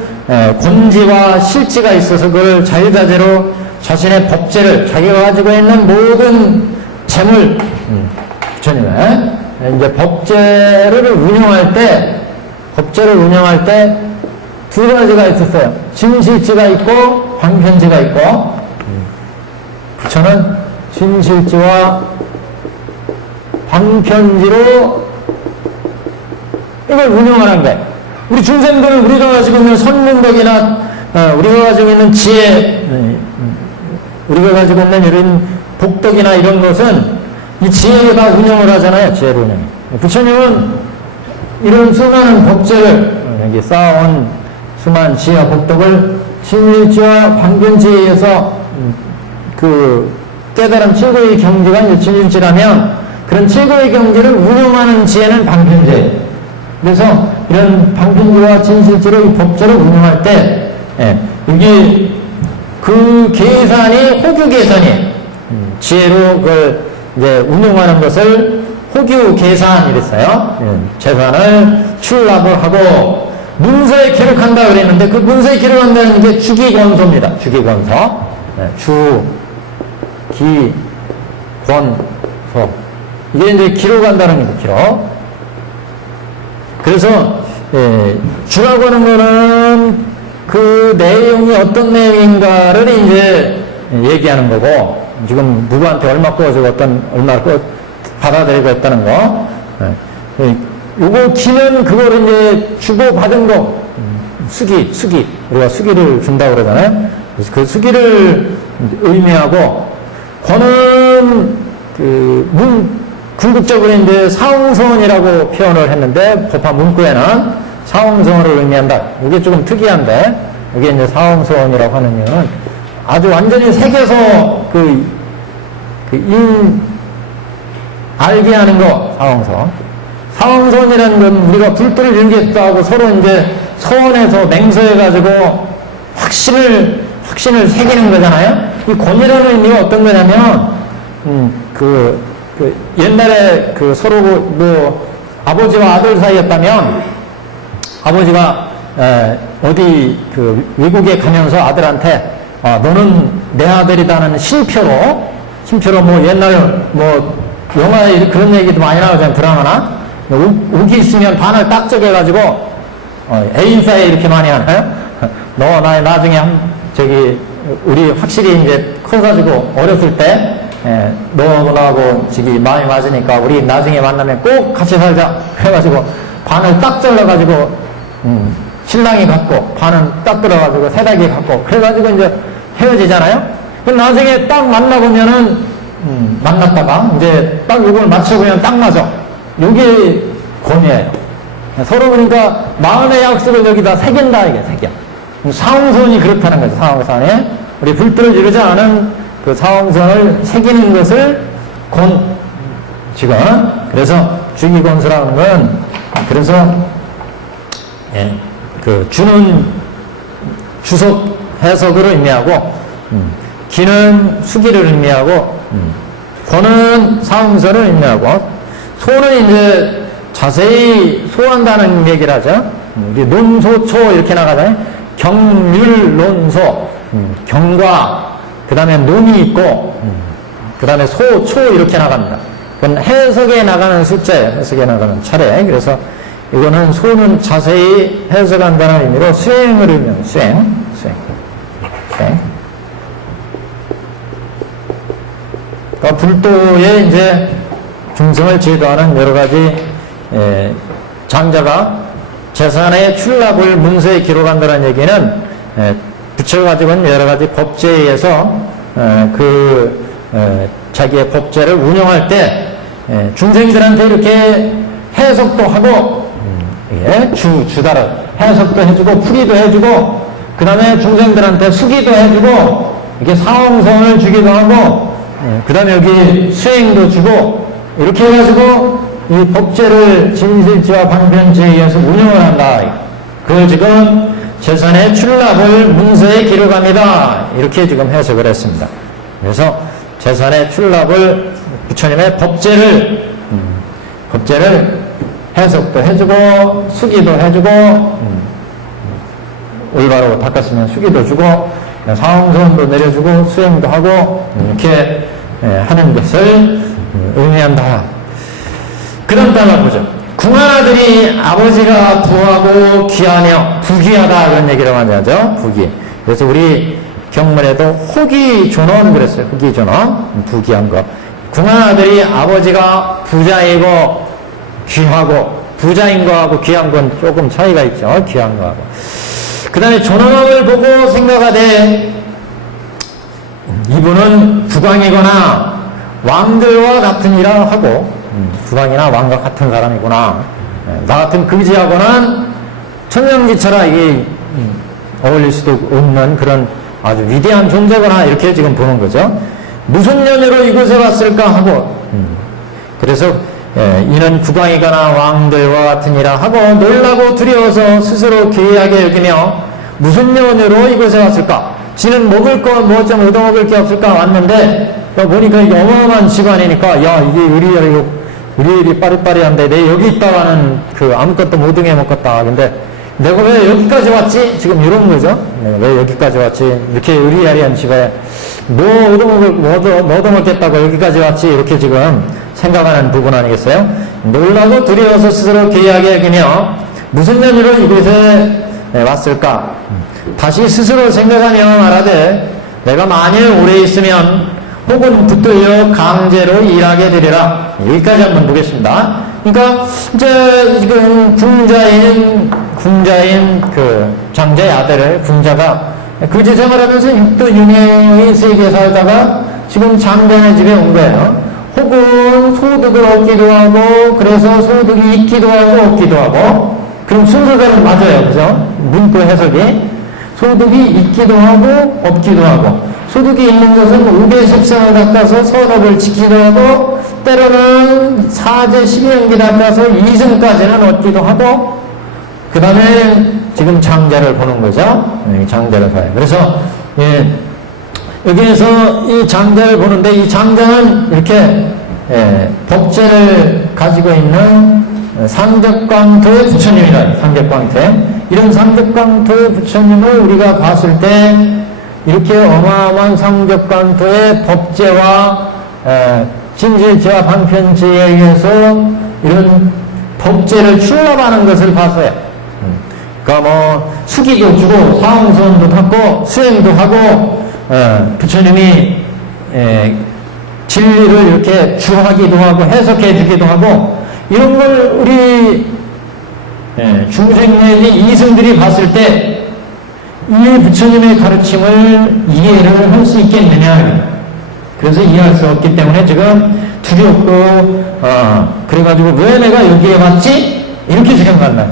곤지와 실지가 있어서 그걸 자유자재로 자신의 법제를, 자기가 가지고 있는 모든 재물, 부처님의, 이제 법제를 운영할 때 두 가지가 있었어요. 진실지가 있고 방편지가 있고, 부처는 진실지와 방편지로 이걸 운영하는 거예요. 우리 중생들은 우리가 가지고 있는 선능력이나 우리가 가지고 있는 지혜, 우리가 가지고 있는 이런 복덕이나 이런 것은 이 지혜로 다 운영을 하잖아요. 지혜로 운영. 부처님은 이런 수많은 법제를 여기 쌓아온 수많은 지혜와 복덕을 진실지와 방편지에서 그 깨달은 최고의 경지가 이제 진실지라면 그런 최고의 경지를 운영하는 지혜는 방편지예요. 그래서 이런 방편지와 진실지로 이 법제를 운영할 때 여기 그 계산이 호규 계산이 지혜로 그걸 이제 운용하는 것을 호규 계산 이랬어요. 재산을 출납을 하고 문서에 기록한다 그랬는데 그 문서에 기록한다는 게 주기권소입니다. 주기권소. 주기권소. 이게 이제 기록한다는 겁니다. 기록. 그래서 주라고 하는 거는 그 내용이 어떤 내용인가를 이제 얘기하는 거고, 지금 누구한테 얼마 꿔주고 얼마를 받아들이고 했다는 거. 요거 기는 그거를 이제 주고 받은 거, 수기. 우리가 수기를 준다고 그러잖아요. 그래서 그 수기를 의미하고, 권은 궁극적으로 이제 사홍선이라고 표현을 했는데, 법화 문구에는 사홍선을 의미한다. 이게 조금 특이한데, 이게 이제 사홍선이라고 하는 이유는 아주 완전히 새겨서 알게 하는 거, 사홍선. 사홍선이라는 건 우리가 불도를 일겠다 하고 서로 이제 서원해서 맹서해가지고 확신을 새기는 거잖아요. 이 권이라는 의미가 어떤 거냐면, 옛날에 서로 아버지와 아들 사이였다면, 아버지가, 어디 외국에 가면서 아들한테, 너는 내 아들이다는 심표로 옛날 영화에 그런 얘기도 많이 나오잖아요. 드라마나. 욱이 있으면 반을 딱 쪼개가지고, 애인 사이에 이렇게 많이 하나요? 너 나중에 우리 확실히 이제 커가지고 어렸을 때, 너하고 마음이 맞으니까 우리 나중에 만나면 꼭 같이 살자. 그래가지고 반을 딱 잘라가지고, 신랑이 갖고, 반은 딱 들어가지고 세닥이 갖고, 그래가지고 이제 헤어지잖아요? 그럼 나중에 딱 만나보면은, 만났다가, 이제 딱 이걸 맞춰보면 딱 맞아. 요게 권이에요. 서로 그러니까 마음의 약속을 여기다 새긴다, 이게 새겨. 사홍선이 그렇다는 거죠, 사홍선에. 우리 불도를 이루지 않은 그 사홍선을 새기는 것을 그래서 주기권수라는 건, 그래서, 그 주는 주석 해석으로 의미하고, 기는 수기를 의미하고, 권은 사음서를 의미하고, 소는 이제 자세히 소한다는 얘기를 하죠. 우리 논소초 이렇게 나가잖아요. 경률론소, 경과, 그 다음에 논이 있고, 그 다음에 소, 초 이렇게 나갑니다. 그건 해석에 나가는 숫자예요. 해석에 나가는 차례. 그래서 이거는 소는 자세히 해석한다는 의미로 수행을 의미하는 수행. 그러니까 불도에 이제 중성을 제도하는 여러 가지 장자가 재산의 출납을 문서에 기록한다는 얘기는 부처가 가지고 있는 여러 가지 법제에 의해서 자기의 법제를 운영할 때 중생들한테 이렇게 해석도 하고 주다를 해석도 해주고 풀이도 해주고 그 다음에 중생들한테 수기도 해주고 이렇게 사홍성을 주기도 하고 그 다음에 여기 수행도 주고 이렇게 해가지고 이 법제를 진실지와 방편제에 의해서 운영을 한다. 그걸 지금 재산의 출납을 문서에 기록합니다. 이렇게 지금 해석을 했습니다. 그래서 재산의 출납을 부처님의 법제를 해석도 해주고 수기도 해주고 올바로 닦았으면 수기도 주고 사홍선도 내려주고 수행도 하고 이렇게 하는 것을 의미한다. 그런 단어 보죠. 궁하들이 아버지가 부하고 귀하며 부귀하다 그런 얘기를 많이 하죠. 부귀. 그래서 우리 경문에도 호기존원 그랬어요. 호기존원 부귀한 거. 궁하들이 아버지가 부자이고 귀하고 부자인 거하고 귀한 건 조금 차이가 있죠. 귀한 거하고. 그 다음에 존엄을 보고 생각하되 이분은 국왕이거나 왕들과 같으니라 하고 국왕이나 왕과 같은 사람이구나. 나 같은 거지하고는 천명지처럼 이게 어울릴 수도 없는 그런 아주 위대한 존재구나 이렇게 지금 보는 거죠. 무슨 연유로 이곳에 왔을까 하고 그래서 이는 국왕이거나 왕들과 같으니라 하고 놀라고 두려워서 스스로 기이하게 여기며 무슨 연유로 이곳에 왔을까? 지는 먹을 거 뭐 좀 얻어먹을 게 없을까 왔는데 보니까 이게 어마어마한 집안이니까 야 이게 우리 일이 빠리빠리한데 내 여기 있다가는 그 아무것도 못 얻어 먹겠다. 근데 내가 왜 여기까지 왔지? 지금 이런 거죠. 왜 여기까지 왔지? 이렇게 의리아리한 집에 뭐 얻어먹겠다고 여기까지 왔지? 이렇게 지금 생각하는 부분 아니겠어요? 놀라고 두려워서 스스로 기이하게 여기며 무슨 연유로 이곳에 왔을까? 다시 스스로 생각하며 말하되 내가 만일 오래 있으면 혹은 붙들려 강제로 일하게 되리라. 여기까지 한번 보겠습니다. 그러니까 이제 지금 궁자인 그 장자의 아들을 궁자가 거지 생활하면서 육도 윤회의 세계에 살다가 지금 장자의 집에 온 거예요. 혹은 소득을 얻기도 하고 그래서 소득이 있기도 하고 없기도 하고 그럼 순서대로 맞아요. 그죠? 문구 해석이 소득이 있기도 하고 없기도 하고 소득이 있는 것은 510생을 닦아서 선업을 지키기도 하고 때로는 사제 12연기 닦아서 2승까지는 얻기도 하고 그 다음에 지금 장자를 보는 거죠. 장자를 봐요. 그래서 여기에서 이 장자를 보는데 이 장자는 이렇게 법제를 가지고 있는 상적광토의 부처님이다. 상적광토에 이런 상적광토의 부처님을 우리가 봤을 때 이렇게 어마어마한 상적광토의 법제와 진실제와 방편제에 의해서 이런 법제를 출납하는 것을 봤어요. 그러니까 뭐 수기도 주고 사홍선도 받고 수행도 하고 부처님이 진리를 이렇게 주하기도 하고 해석해 주기도 하고 이런 걸 우리 중생 내지 이승들이 봤을 때 이 부처님의 가르침을 이해를 할 수 있겠느냐. 그래서 이해할 수 없기 때문에 지금 두렵고 그래가지고 왜 내가 여기에 왔지? 이렇게 생각한다.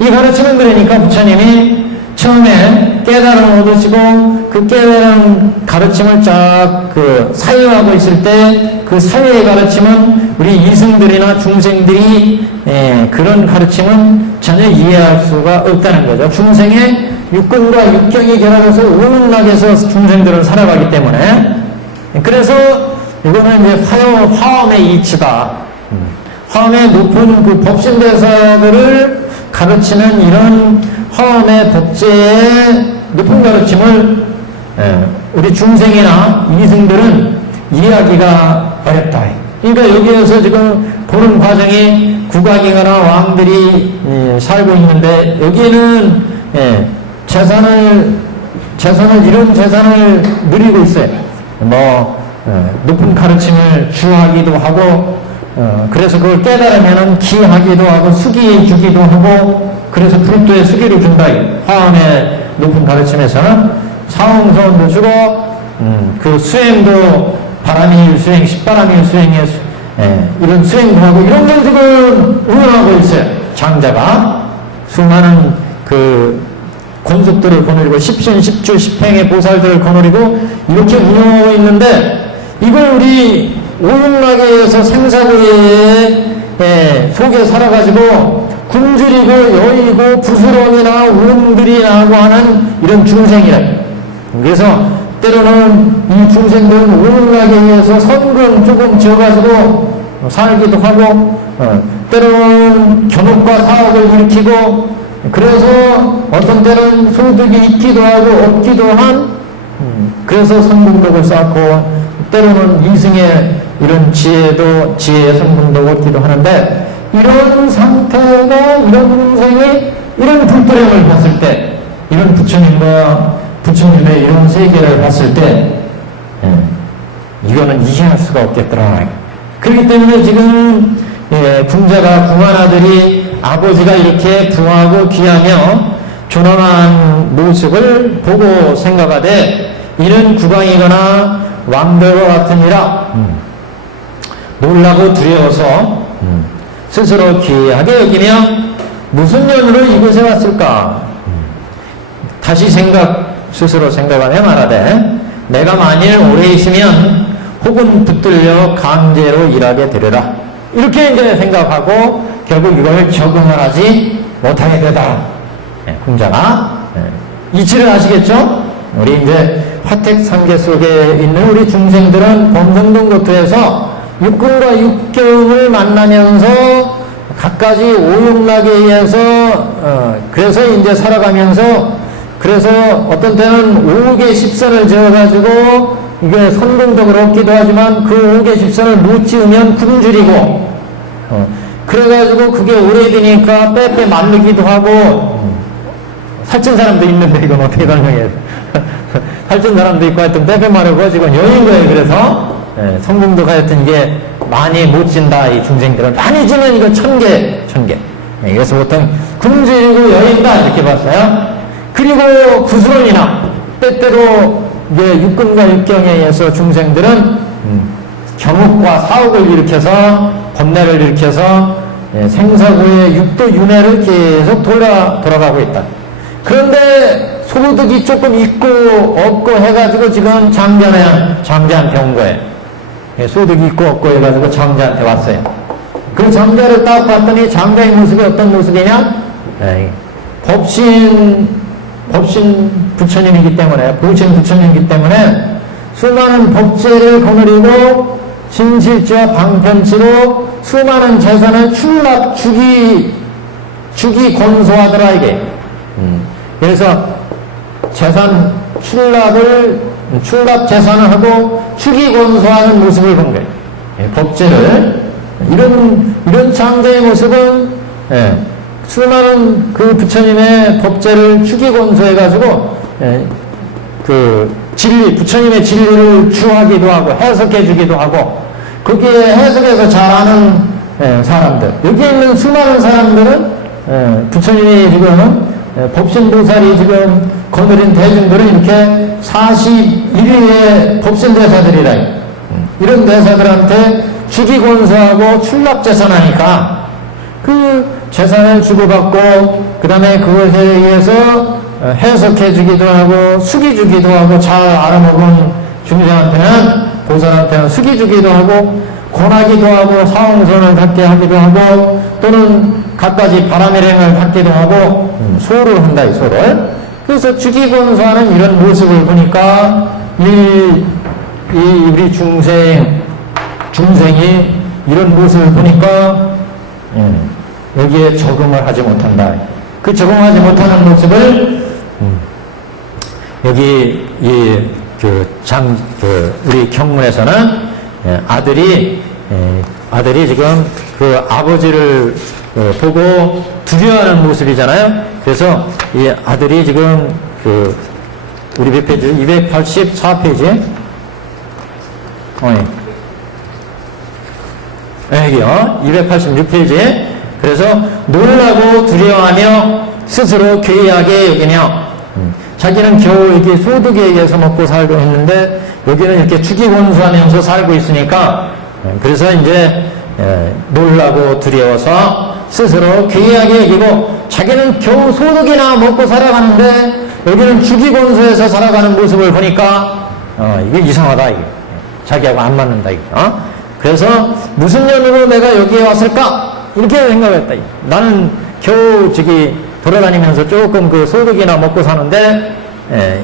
이 가르침은 그러니까 부처님이 처음에 깨달음 얻으시고 그 깨달은 가르침을 쫙 사유하고 있을 때 그 사유의 가르침은 우리 이승들이나 중생들이 그런 가르침은 전혀 이해할 수가 없다는 거죠. 중생의 육근과 육경이 결합해서 오능락에서 중생들은 살아가기 때문에 그래서 이거는 이제 화엄의 이치다. 화엄의 높은 그 법신대사들을 가르치는 이런 화엄의 법제의 높은 가르침을 우리 중생이나 이승들은 이해하기가 어렵다. 그러니까 여기에서 지금 보는 과정이 국왕이거나 왕들이 살고 있는데 여기는 이런 재산을 누리고 있어요. 높은 가르침을 주하기도 하고 그래서 그걸 깨달으면 기하기도 하고 수기 주기도 하고 그래서 불도에 수기를 준다. 화엄의 높은 가르침에서는 사홍소원도 주고 그 수행도 바람일 수행, 십바람일 수행에 이런 수행도 하고 이런 걸 지금 운영하고 있어요. 장자가 수많은 그 권속들을 거느리고 십신, 십주, 십행의 보살들을 거느리고 이렇게 운영하고 있는데 이걸 우리 오육락에서 생사고의 속에 살아가지고 굶주리고 여의고 부스럼이나 울음들이 나고 하는 이런 중생이라. 그래서 때로는 이 중생들은 오육락에 의해서 선근 조금 지어가지고 살기도 하고 때로는 견옥과 사업을 일으키고 그래서 어떤 때는 소득이 있기도 하고 없기도 한 그래서 성공덕을 쌓고 때로는 이승의 이런 지혜의 성공덕을 얻기도 하는데 이런 상태가 이런 인생이 이런 불도령을 봤을 때 이런 부처님의 이런 세계를 봤을 때 이거는 이해할 수가 없겠더라. 그렇기 때문에 지금 궁자가 궁하나들이 아버지가 이렇게 부하고 귀하며 존엄한 모습을 보고 생각하되 이는 국왕이거나 왕들과 같으니라 놀라고 두려워서 스스로 기이하게 여기며 무슨 년으로 이곳에 왔을까? 다시 스스로 생각하며 말하되 내가 만일 오래 있으면 혹은 붙들려 강제로 일하게 되리라. 이렇게 이제 생각하고 결국 이걸 적응을 하지 못하게 되다. 궁자가 이치를 아시겠죠? 우리 이제 화택상계 속에 있는 우리 중생들은 범성동고토에서 육근과 육경을 만나면서 갖가지 오육락에 의해서 그래서 이제 살아가면서 그래서 어떤 때는 5개 십선을 지어가지고 이게 선공덕을 얻기도 하지만 그 5개 십선을 못 지으면 굶주리고 그래가지고 그게 오래되니까 빼빼 마르기도 하고 살찐 사람도 있는데 이건 어떻게 설명해요? 살찐 사람도 있고 하여튼 빼빼 마르고 지금 여인 거예요. 그래서 성공덕 하여튼 이게 많이 못 진다. 이 중생들은 많이 지면 이거 1000개 그래서 보통 굶주리고 여인다 이렇게 봤어요. 그리고 구스론이나 때때로 이제 육근과 육경에 의해서 중생들은 경옥과 사옥을 일으켜서 번뇌를 일으켜서 생사고의 육도 윤회를 계속 돌아가고 있다. 그런데 소득이 조금 있고 없고 해가지고 지금 장자한테 온 거예요. 소득이 있고 없고 해가지고 장자한테 왔어요. 그 장자를 딱 봤더니 장자의 모습이 어떤 모습이냐? 법신 부처님이기 때문에 보신 부처님이기 때문에 수많은 법제를 거느리고 진실자 방편치로 수많은 재산을 주기 권소하더라 이게. 그래서 재산 출납 재산을 하고 주기 권소하는 모습을 본 거예요. 법제를 이런 장자의 모습은 수많은 그 부처님의 법제를 주기 권소해가지고 부처님의 진리를 주하기도 하고 해석해주기도 하고 거기에 해석해서 잘하는 사람들 여기 있는 수많은 사람들은 부처님이 지금 법신보살이 지금 거느린 대중들은 이렇게 41위의 법신대사들이라 이런 대사들한테 주기 권소하고 출납재산하니까 그 재산을 주고받고 그 다음에 그것에 의해서 해석해 주기도 하고 숙이 주기도 하고 잘 알아먹은 중생한테는 보살한테는 숙이 주기도 하고 권하기도 하고 사홍선을 갖게 하기도 하고 또는 갖가지 바람일행을 갖기도 하고 소를 한다 이 소를. 그래서 주기본사는 이런 모습을 보니까 우리 중생이 이런 모습을 보니까 여기에 적응을 하지 못한다. 그 적응하지 못하는 모습을 여기 우리 경문에서는 아들이 지금 그 아버지를 보고 두려워하는 모습이잖아요. 그래서 이 아들이 지금 우리 몇 페이지? 284페이지. 여기요. 286페이지. 그래서 놀라고 두려워하며 스스로 괴이하게 여기며 자기는 겨우 이렇게 소득에 의해서 먹고 살고 했는데 여기는 이렇게 주기본수하면서 살고 있으니까 그래서 이제 놀라고 두려워서 스스로 괴이하게 여기고 자기는 겨우 소득이나 먹고 살아가는데 여기는 주기본수에서 살아가는 모습을 보니까 이게 이상하다 이게. 자기하고 안 맞는다 이게. 그래서 무슨 년으로 내가 여기에 왔을까 이렇게 생각했다. 나는 겨우 돌아다니면서 조금 그 소득이나 먹고 사는데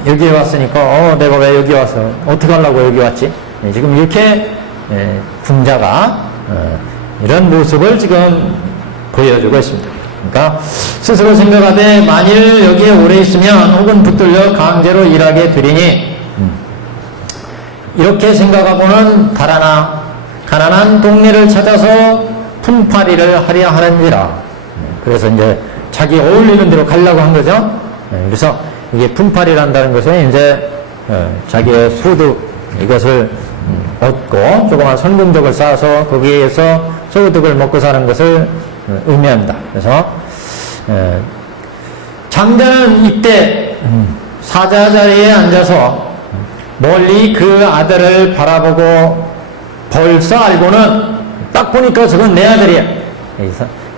여기에 왔으니까 내가 왜 여기 와서 어떻게 하려고 여기 왔지? 지금 이렇게 군자가 이런 모습을 지금 보여주고 있습니다. 그러니까 스스로 생각하되 만일 여기에 오래 있으면 혹은 붙들려 강제로 일하게 되리니 이렇게 생각하고는 달아나 가난한 동네를 찾아서 품팔이를 하려 하는지라. 그래서 이제 자기 어울리는 대로 가려고 한 거죠. 그래서 이게 품팔이란다는 것은 이제 자기의 소득 이것을 얻고 조그만 선금덕을 쌓아서 거기에서 소득을 먹고 사는 것을 의미한다. 그래서 장자는 이때 사자 자리에 앉아서 멀리 그 아들을 바라보고 벌써 알고는 딱 보니까 저건 내 아들이야.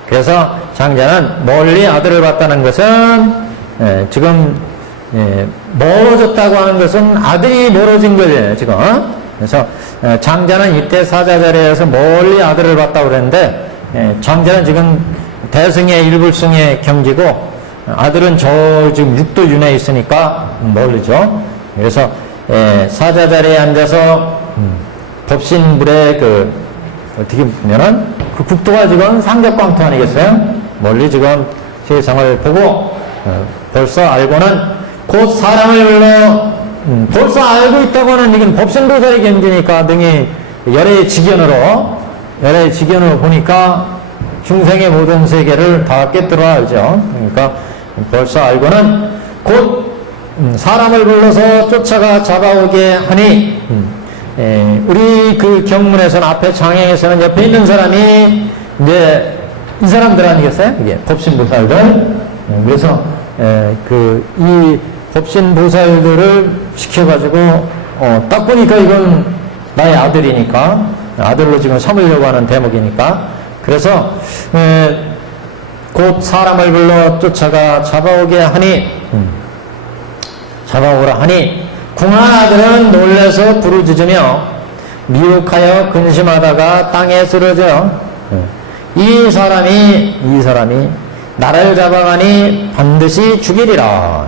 그래서 장자는 멀리 아들을 봤다는 것은 지금 멀어졌다고 하는 것은 아들이 멀어진 거예요 지금. 그래서 장자는 이때 사자 자리에서 멀리 아들을 봤다고 그랬는데 장자는 지금 대승의 일불승의 경지고 아들은 저 지금 육도 윤회에 있으니까 멀리죠. 그래서 사자 자리에 앉아서 법신불의 어떻게 보면은 그 국토가 지금 상적광토 아니겠어요? 멀리 지금 세상을 보고 벌써 알고는 곧 사람을 불러 벌써 알고 있다고 하는 이건 법신보살의 경지니까 등이 열의 직연으로 보니까 중생의 모든 세계를 다 깨뜨려 알죠. 그러니까 벌써 알고는 곧 사람을 불러서 쫓아가 잡아오게 하니 우리 그 경문에서는 앞에 장애에서는 옆에 있는 사람이 이제 이 사람들 아니겠어요? 이게 법신보살들. 그래서 이 법신보살들을 시켜가지고 딱 보니까 이건 나의 아들이니까 아들로 지금 삼으려고 하는 대목이니까 그래서 곧 사람을 불러 쫓아가 잡아오라 하니 궁한 아들은 놀라서 부르짖으며 미혹하여 근심하다가 땅에 쓰러져 이 사람이 나를 잡아가니 반드시 죽이리라.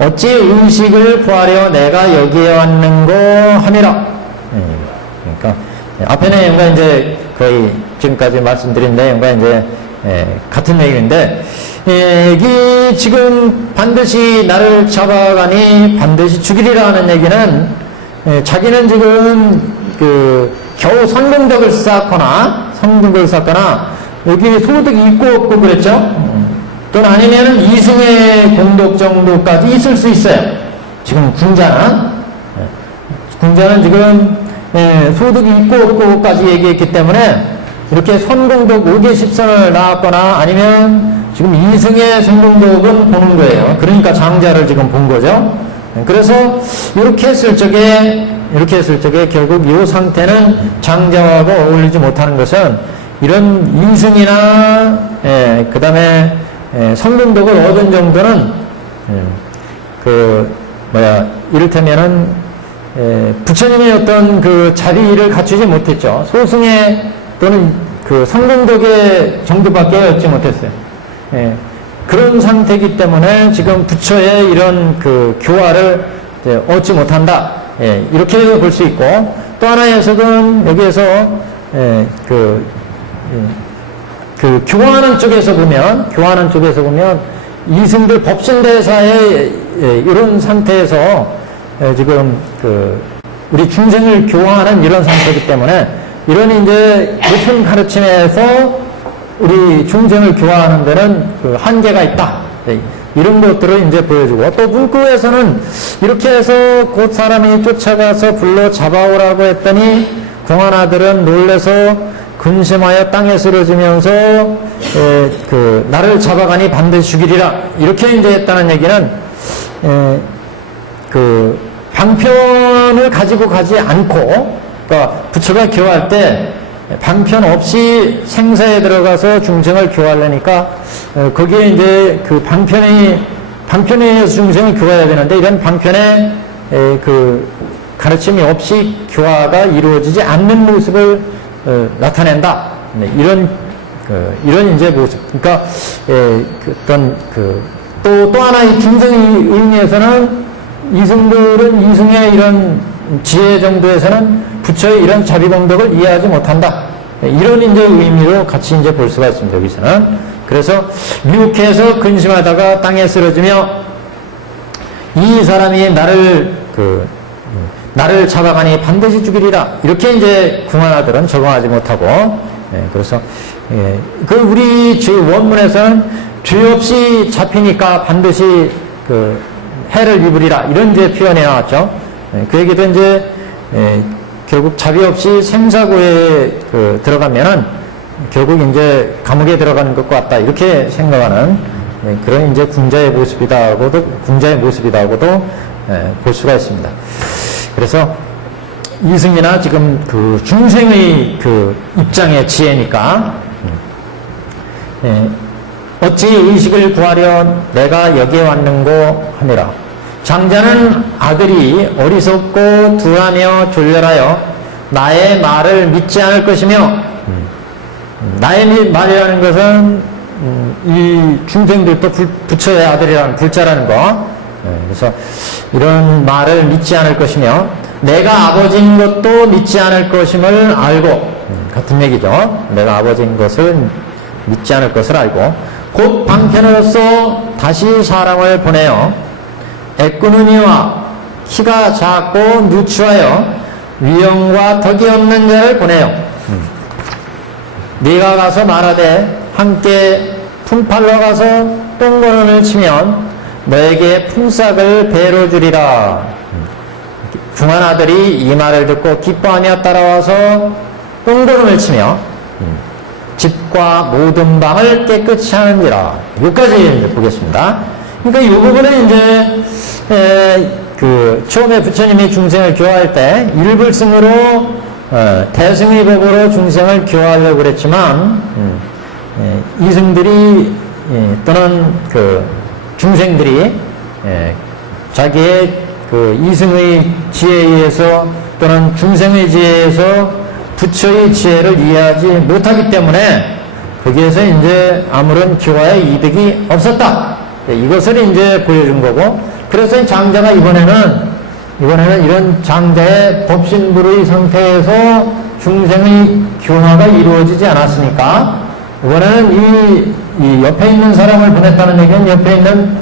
어찌 의식을 구하려 내가 여기에 왔는고 함이라. 그러니까 앞에 내용과 이제 거의 지금까지 말씀드린 내용과 이제 같은 내용인데 여기 지금 반드시 나를 잡아가니 반드시 죽이리라는 얘기는 자기는 지금 겨우 선등덕을 쌓거나 여기 소득이 있고 없고 그랬죠. 또는 아니면은 이승의 공덕 정도까지 있을 수 있어요. 지금 궁자는 지금 소득이 있고 없고까지 얘기했기 때문에 이렇게 선공덕 5개 10선을 나왔거나 아니면 지금 이승의 선공덕은 보는 거예요. 그러니까 장자를 지금 본 거죠. 그래서 이렇게 했을 적에 결국 이 상태는 장자하고 어울리지 못하는 것은 이런 이승이나 그 다음에 성공덕을 얻은 정도는 이를테면은, 부처님의 어떤 그 자비를 갖추지 못했죠. 소승의 또는 그 성공덕의 정도밖에 얻지 못했어요. 그런 상태이기 때문에 지금 부처의 이런 그 교화를 얻지 못한다. 이렇게 볼 수 있고, 또 하나의 해석은 여기에서 교화하는 쪽에서 보면 이승들 법신대사의 이런 상태에서 지금 우리 중생을 교화하는 이런 상태이기 때문에 이런 이제 높은 가르침에서 우리 중생을 교화하는 데는 그 한계가 있다. 이런 것들을 이제 보여주고, 또 문구에서는 이렇게 해서 곧 사람이 쫓아가서 불러 잡아오라고 했더니 공안아들은 놀래서 근심하여 땅에 쓰러지면서 나를 잡아가니 반드시 죽이리라. 이렇게 이제 했다는 얘기는 그 방편을 가지고 가지 않고, 그러니까 부처가 교화할 때 방편 없이 생사에 들어가서 중생을 교화하려니까 거기에 이제 그 방편에 의해서 중생을 교화해야 되는데, 이런 방편에 그 가르침이 없이 교화가 이루어지지 않는 모습을 나타낸다. 이런 이제 모습. 그러니까 또 하나의 중생의 의미에서는 이승들은 이승의 이런 지혜 정도에서는 부처의 이런 자비공덕을 이해하지 못한다. 이런 이제 의미로 같이 이제 볼 수가 있습니다. 여기서는. 그래서 미혹해서 근심하다가 땅에 쓰러지며 이 사람이 나를 잡아가니 반드시 죽이리라. 이렇게 이제 궁하나들은 적응하지 못하고, 그래서 우리 원문에서는 죄 없이 잡히니까 반드시 해를 입으리라. 이런 이제 표현이 나왔죠. 그 얘기도 이제 결국 자비 없이 생사고에 들어가면은 결국 이제 감옥에 들어가는 것과 같다. 이렇게 생각하는 그런 이제 궁자의 모습이다고도 볼 수가 있습니다. 그래서 이승이나 지금 그 중생의 그 입장의 지혜니까, 어찌 의식을 구하려 내가 여기에 왔는고 하니라. 장자는 아들이 어리석고 두하며 졸렬하여 나의 말을 믿지 않을 것이며, 나의 말이라는 것은 이 중생들도 부처의 아들이라는 불자라는 거. 그래서 이런 말을 믿지 않을 것이며 내가 아버지인 것도 믿지 않을 것임을 알고, 같은 얘기죠. 내가 아버지인 것을 믿지 않을 것을 알고 곧 방편으로서 다시 사람을 보내어 애꾸는 이와 키가 작고 누추하여 위엄과 덕이 없는 자를 보내요. 네가 가서 말하되 함께 품팔러 가서 똥거름을 치면 너에게 품삯을 배로 주리라. 중한 아들이 이 말을 듣고 기뻐하며 따라와서 똥거름을 치며 집과 모든 방을 깨끗이 하는지라. 여기까지 이제 보겠습니다. 그러니까 이 부분은 이제 처음에 부처님이 중생을 교화할 때 일불승으로 대승의 법으로 중생을 교화하려고 그랬지만 이승들이 또는 중생들이 자기의 이승의 지혜에 의해서 또는 중생의 지혜에 의해서 부처의 지혜를 이해하지 못하기 때문에 거기에서 이제 아무런 교화의 이득이 없었다. 이것을 이제 보여준 거고, 그래서 장자가 이번에는 이런 장자의 법신불의 상태에서 중생의 교화가 이루어지지 않았으니까 이번에는 이 옆에 있는 사람을 보냈다는 얘기는 옆에 있는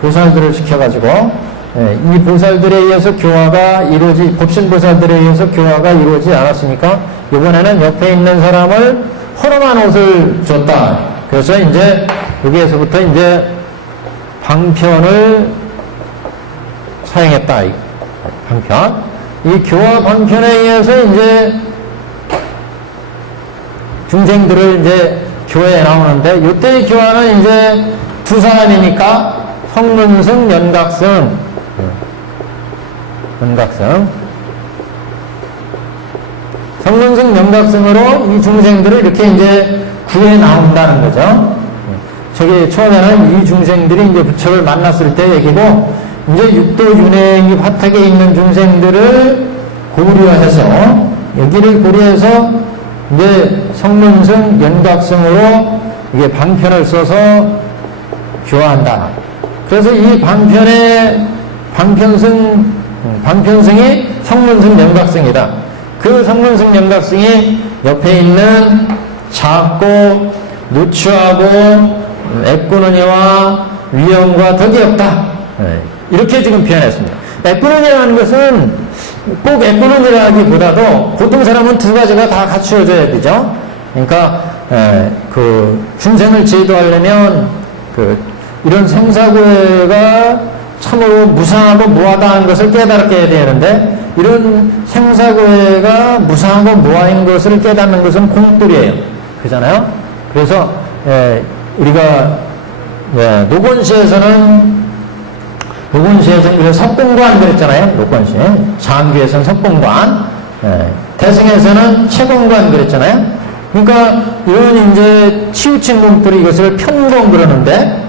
보살들을 시켜가지고 이 보살들에 의해서 법신보살들에 의해서 교화가 이루어지지 않았으니까 이번에는 옆에 있는 사람을 허름한 옷을 줬다. 그래서 이제 여기에서부터 이제 방편을 사용했다. 방편. 이 교화 방편에 의해서 이제 중생들을 이제 교회에 나오는데, 이때의 교화는 이제 두 사람이니까 성문승, 연각승. 성문승, 연각승으로 이 중생들을 이렇게 이제 구해 나온다는 거죠. 저기 처음에는 이 중생들이 이제 부처를 만났을 때 얘기고, 이제 육도윤회 이 화택에 있는 중생들을 고려해서, 여기를 고려해서 이제 성문승, 연각승으로 이게 방편을 써서 교화한다. 그래서 이 방편승이 성문승 연각승이다. 그 성문승 연각승이 옆에 있는 작고 누추하고 애꾸느니와 위엄과 덕이 없다. 이렇게 지금 표현했습니다. 애꾸느니라는 것은 꼭 애꾸느니라기보다도 보통 사람은 두 가지가 다 갖추어져야 되죠. 그러니까 그 중생을 제도하려면 이런 생사고해가 참으로 무상하고 무하다는 것을 깨달게 해야 되는데, 이런 생사고해가 무상하고 무하인 것을 깨닫는 것은 공돌이에요. 그잖아요? 그래서 우리가 노건시에서는 석공관 그랬잖아요. 노건시. 장귀에서는 석공관, 대승에서는 채공관 그랬잖아요. 그러니까 이런 이제 치우친 공돌이 이것을 편공 그러는데,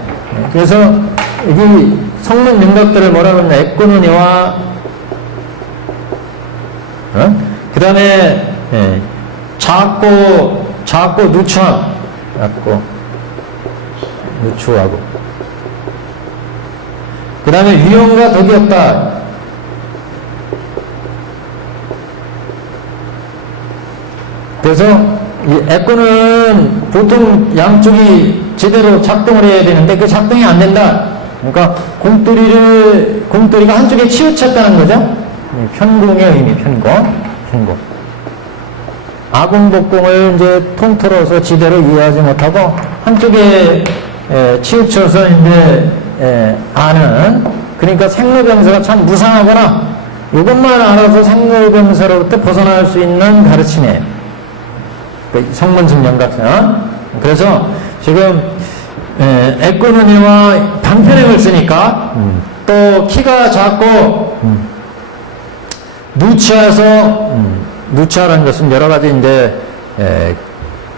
그래서 여기 성문 윤곽들을 뭐라 그러냐, 애꾸느니와 그 다음에 작고 누추함, 작고 누추하고, 그 다음에 위엄과 덕이 없다. 그래서 이 애꾸는 보통 양쪽이 제대로 작동을 해야 되는데 그 작동이 안 된다. 그러니까 공돌이가 한쪽에 치우쳤다는 거죠. 편공의 의미, 편공. 아공복공을 이제 통틀어서 지대로 이해하지 못하고 한쪽에 치우쳐서 이제 아는, 그러니까 생로병사가 참 무상하거나 이것만 알아서 생로병사로부터 벗어날 수 있는 가르침이에요. 성문승 연각선. 그래서 지금 애꾸느니와 방편행을 쓰니까 또 키가 작고 누추하라는 것은 여러 가지 이제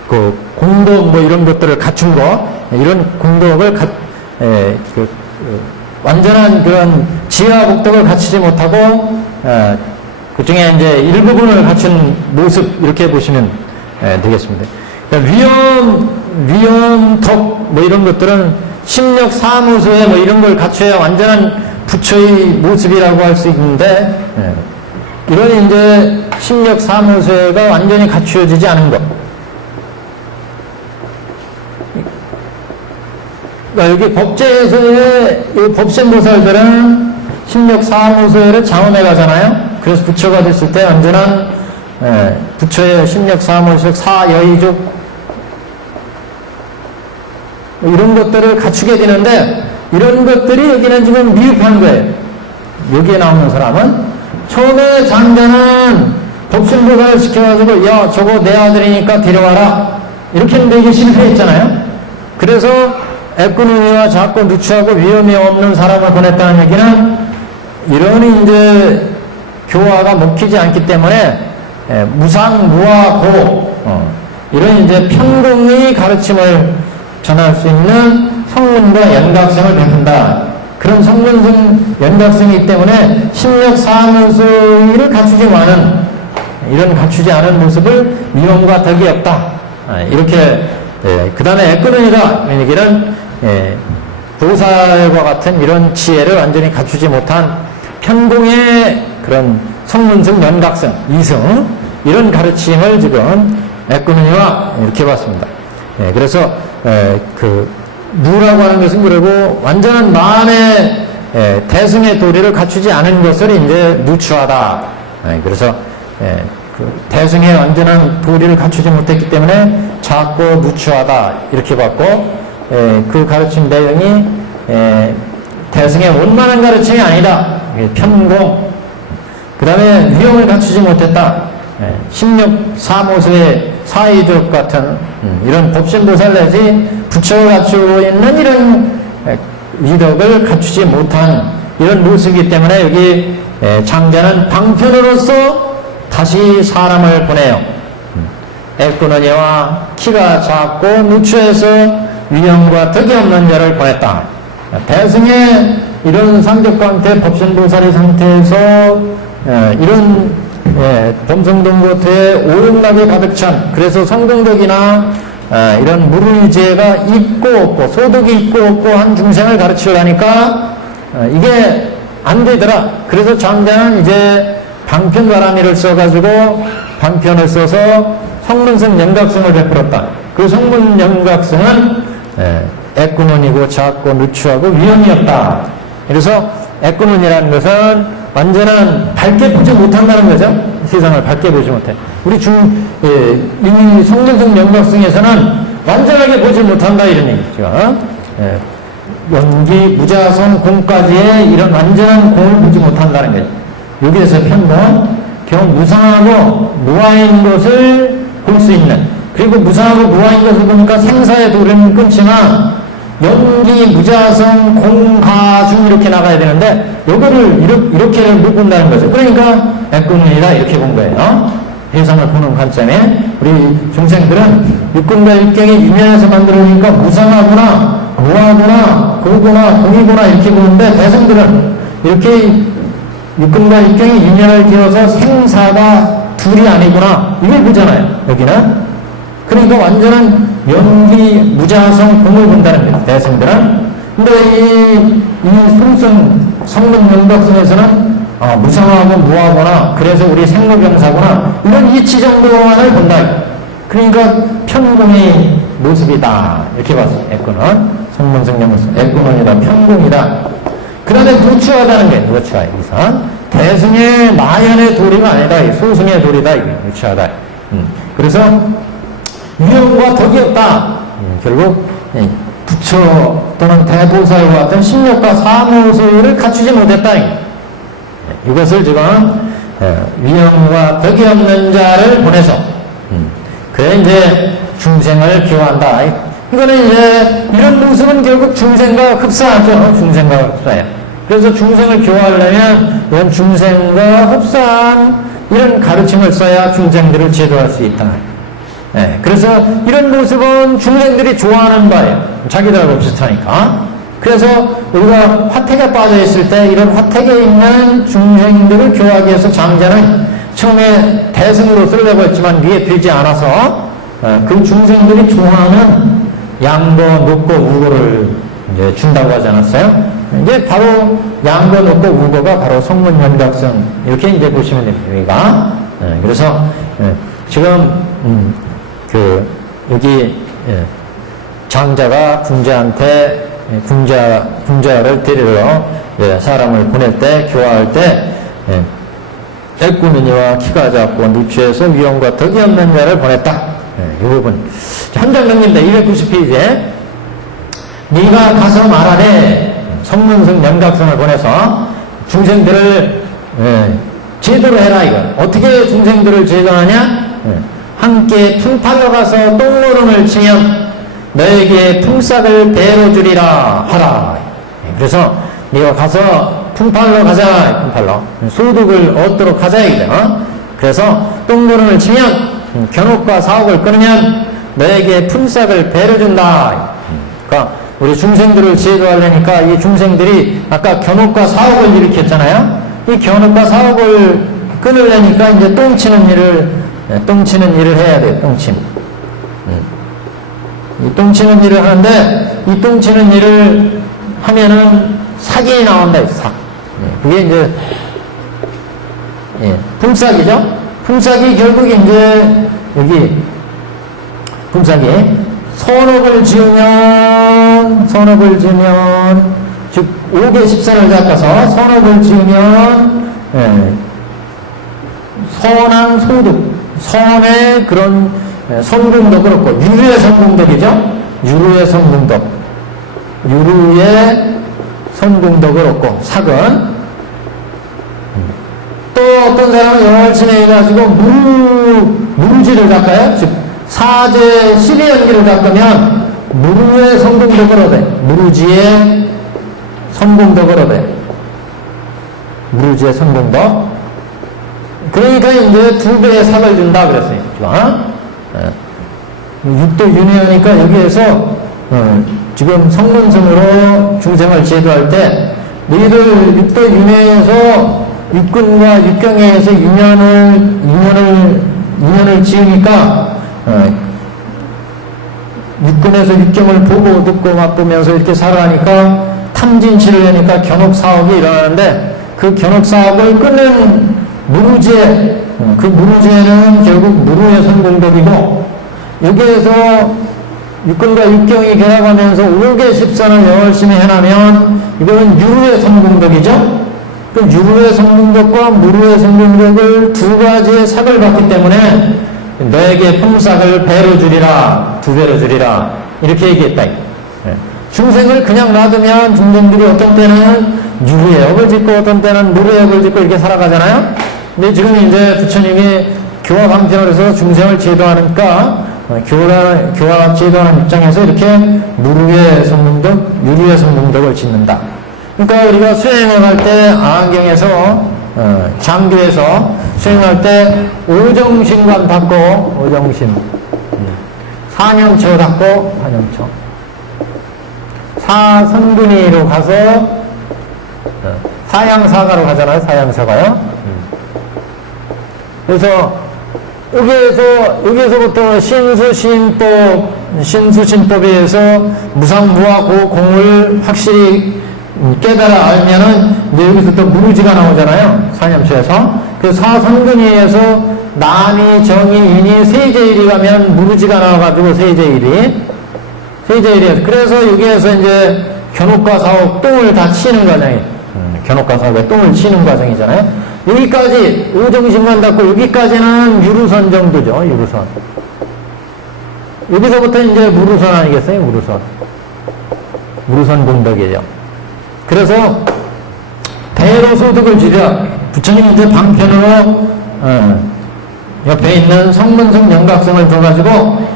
그 공덕 뭐 이런 것들을 갖춘 거, 이런 공덕을 완전한 그런 지혜와 복덕을 갖추지 못하고 그 중에 이제 일부분을 갖춘 모습, 이렇게 보시면 되겠습니다. 그러니까 위엄, 덕 뭐 이런 것들은 심력 사무소에 뭐 이런 걸 갖춰야 완전한 부처의 모습이라고 할 수 있는데, 이런 이제 심력 사무소가 완전히 갖추어지지 않은 것. 그러니까 여기 법제에서의 이 법신보살들은 심력 사무소를 장엄해 가잖아요. 그래서 부처가 됐을 때 완전한 부처의 심력 사무소, 사여의족 이런 것들을 갖추게 되는데, 이런 것들이 여기는 지금 미흡한 거예요. 여기에 나오는 사람은 처음에 장자는 법신보살을 시켜가지고 야 저거 내 아들이니까 데려와라 이렇게 했는데 이게 실패했잖아요. 그래서 애꾸느니와 작고 누추하고 위엄이 없는 사람을 보냈다는 얘기는 이런 이제 교화가 먹히지 않기 때문에 무상무하고 이런 이제 편공의 가르침을 전할 수 있는 성문과 연각성을 베푼다. 그런 성문승 연각성이기 때문에 심력 사무소를 갖추지 않은 모습을 위엄과 덕이 없다. 이렇게 그 다음에 애꾸느니가 얘기는 보살과 같은 이런 지혜를 완전히 갖추지 못한 편공의 그런 성문승 연각성 이승, 이런 가르침을 지금 애꾸느니와 이렇게 봤습니다. 그래서 그 누라고 하는 것은 그리고 완전한 만의 대승의 도리를 갖추지 않은 것을 이제 누추하다. 그래서 그 대승의 완전한 도리를 갖추지 못했기 때문에 작고 누추하다 이렇게 봤고, 그 가르침 내용이 대승의 원만한 가르침이 아니다. 편공. 그 다음에 위엄을 갖추지 못했다. 심력 사모소의 사의족 같은 이런 법신보살 내지 부처가 갖추고 있는 이런 위덕을 갖추지 못한 이런 모습이기 때문에 여기 장자는 방편으로서 다시 사람을 보내요. 애꾸너니와 키가 작고 누추해서 위엄과 덕이 없는 자를 보냈다. 대승의 이런 상적관태 법신보살의 상태에서 이런 범성동고태에 오용락에 가득 찬, 그래서 성공덕이나 이런 무르의지혜가 있고 없고 소득이 있고 없고 한 중생을 가르치려니까 이게 안 되더라. 그래서 장자는 이제 방편바라미를 써가지고 방편을 써서 성문성 영각성을 베풀었다. 그 성문 영각성은 애꾸눈이고 작고 누추하고 위험이 없다. 그래서 애꾸눈이라는 것은 완전한 밝게 보지 못한다는 거죠. 세상을 밝게 보지 못해. 우리 이 성문성 영각성에서는 완전하게 보지 못한다 이런 얘기죠. 연기, 무자성, 공까지의 이런 완전한 공을 보지 못한다는 거죠. 여기에서 편공, 경 무상하고 무아인 것을 볼 수 있는, 그리고 무상하고 무아인 것을 보니까 생사의 도리는 끊지만 연기, 무자성, 공가중 이렇게 나가야 되는데 요거를 이렇게는 못 본다는 거죠. 그러니까 애꾸눈이다 이렇게 본 거예요. 세상을 보는 관점에 우리 중생들은 육군과 일경이 유면해서 만들어지니까 무상하구나, 무하구나, 고구나, 공이구나 이렇게 보는데 대성들은 이렇게 육군과 일경이 유면을 지어서 생사가 둘이 아니구나 이걸 보잖아요. 여기는 그러니까 완전한 연기, 무자성, 공을 본다는 거예요. 대성들은. 근데 이 성문 영각성에서는 무상하고 무하거나 그래서 우리 생로병사구나 이런 이치 정도만을 본다. 그러니까 편공의 모습이다 이렇게 봤어요. 애꾸는 성문성 영각성 애꾸는이다 편공이다. 그 다음에 누추하다는 거예요. 누추하 이선 대승의 마연의 도리가 아니다. 소승의 도리다. 누추하다. 그래서 위엄과 덕이 없다. 결국 부처 또는 대보살과 같은 심력과 사무소를 갖추지 못했다. 이것을 지금 위엄과 덕이 없는 자를 보내서 그래 이제 중생을 교화한다. 이거는 이제 이런 모습은 결국 중생과 흡사하죠. 중생과 흡사해요. 그래서 중생을 교화하려면 이런 중생과 흡사한 이런 가르침을 써야 중생들을 제도할 수 있다. 그래서 이런 모습은 중생들이 좋아하는 바예요. 자기들하고 비슷하니까. 그래서 우리가 화택에 빠져있을 때 이런 화택에 있는 중생들을 교화하기 위해서 장자는 처음에 대승으로 쓰려고 했지만 위에 들지 않아서 그 중생들이 좋아하는 양거, 녹고, 우거를 이제 준다고 하지 않았어요? 이제 바로 양거, 녹고, 우거가 바로 성문 영각성 이렇게 이제 보시면 됩니다. 여기가. 그래서 지금 여기 장자가 궁자한테 궁자를 데리러 사람을 보낼 때 교화할 때 애꾸눈이와 키가 작고 누추해서 위엄과 덕이 없는 자를 보냈다. 이 부분 현장 넘깁니다. 290페이지에 네가 가서 말하래. 성문성 영각성을 보내서 중생들을 제도로 해라. 이거 어떻게 중생들을 제도하냐? 함께 품팔러 가서 똥노름을 치면 너에게 품삯을 배로 주리라 하라. 그래서 네가 가서 품팔러 가자. 품팔러 소득을 얻도록 하자. 그래서 똥노름을 치면 견옥과 사옥을 끊으면 너에게 품삯을 배로 준다. 그러니까 우리 중생들을 제도하려니까 이 중생들이 아까 견옥과 사옥을 일으켰잖아요. 이 견옥과 사옥을 끊으려니까 이제 똥치는 일을 해야 돼요. 똥침. 이 똥치는 일을 하는데 이 똥치는 일을 하면은 삭이 나온다. 삭. 그게 이제 품삯이죠. 품삯이 결국 이제 여기 품삯이 선업을 지으면 즉 5개 10선을 닦아서 선업을 지으면 선한 소득, 선의 그런 선공도 그렇고 유루의 선공덕이죠. 유루의 선공덕, 유루의 선공덕을 얻고 삭은 또 어떤 사람은 열심히 해가지고 무르지를 닦아요. 즉 사제 12연기를 닦으면 무르의 선공덕을 얻어요. 무르지의 선공덕을 얻어요. 무르지의 선공덕. 그러니까 이제 2배의 삭을 준다 그랬어요. 육도 윤회하니까 여기에서 지금 성문성으로 중생을 제도할 때 너희들 육도 윤회에서 육근과 육경에서 인연을 지으니까 육근에서 육경을 보고 듣고 맛보면서 이렇게 살아가니까 탐진치를 하니까 견옥사업이 일어나는데 그 견옥사업을 끊는 무루제, 그 무루제는 결국 무루의 선공덕이고 여기에서 육근과 육경이 결합하면서 5개 십선을 열심히 해나면 이거는 유루의 선공덕이죠. 그 유루의 선공덕과 무루의 선공덕을 두 가지의 삭을 받기 때문에 너에게 품삭을 배로 주리라, 두 배로 주리라 이렇게 얘기했다. 중생을 그냥 놔두면 중생들이 어떤 때는 유루의 업을 짓고 어떤 때는 무루의 업을 짓고 이렇게 살아가잖아요. 근데 지금 이제 부처님이 교화 방편을 해서 중생을 제도하니까 교화 제도하는 입장에서 이렇게 무루의 성공덕, 유루의 성공덕을 짓는다. 그러니까 우리가 수행을 할 때 안경에서 장교에서 수행할 때 오정신관 닦고 오정신 사념처 닦고 사념처 사성분이로 가서 사양사가로 가잖아요. 사양사가요. 그래서 여기에서부터 신수신법에 의해서 무상무하고 공을 확실히 깨달아 알면은 이제 여기서 또 무르지가 나오잖아요. 사념처에서. 그 사성근위에서 남이 정이 인이 세제일이 가면 무르지가 나와가지고 세제일이 그래서 여기에서 이제 견옥과 사옥 똥을 다 치는 과정이에요. 견옥과 사옥에 똥을 치는 과정이잖아요. 여기까지 오정신만 닫고 여기까지는 유루선 정도죠. 유루선. 여기서부터 이제 무루선 아니겠어요? 무루선 공덕이에요. 그래서 대로 소득을 주려 부처님 이제 방편으로 옆에 있는 성문성 영각성을 둬가지고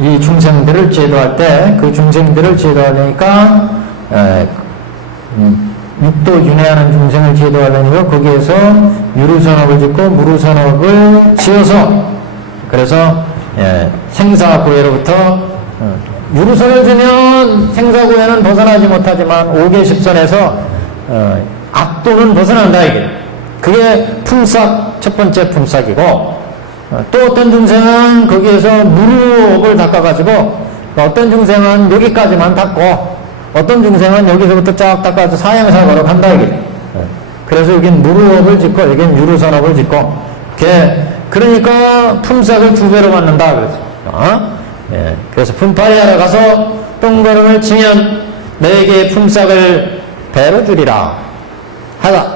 이 중생들을 제도할 때 그 중생들을 제도하려니까 육도 윤회하는 중생을 제도하려니까 거기에서 유루선업을 짓고 무루선업을 지어서 그래서 생사고해로부터 유루선을 지면 생사고해는 벗어나지 못하지만 5개 십선에서 악도는 벗어난다 이게. 그게 품삭 첫 번째 품삭이고 또 어떤 중생은 거기에서 무루업을 닦아가지고 어떤 중생은 여기까지만 닦고 어떤 중생은 여기서부터 쫙 닦아서 사양사고로 간다 이게. 그래서 여긴 무루업을 짓고 여긴 유루선업을 짓고 그러니까 품삭을 2배로 받는다 그랬어. 그래서 품팔이하러 가서 똥걸음을 치면 너에게 품삭을 배로 주리라 하다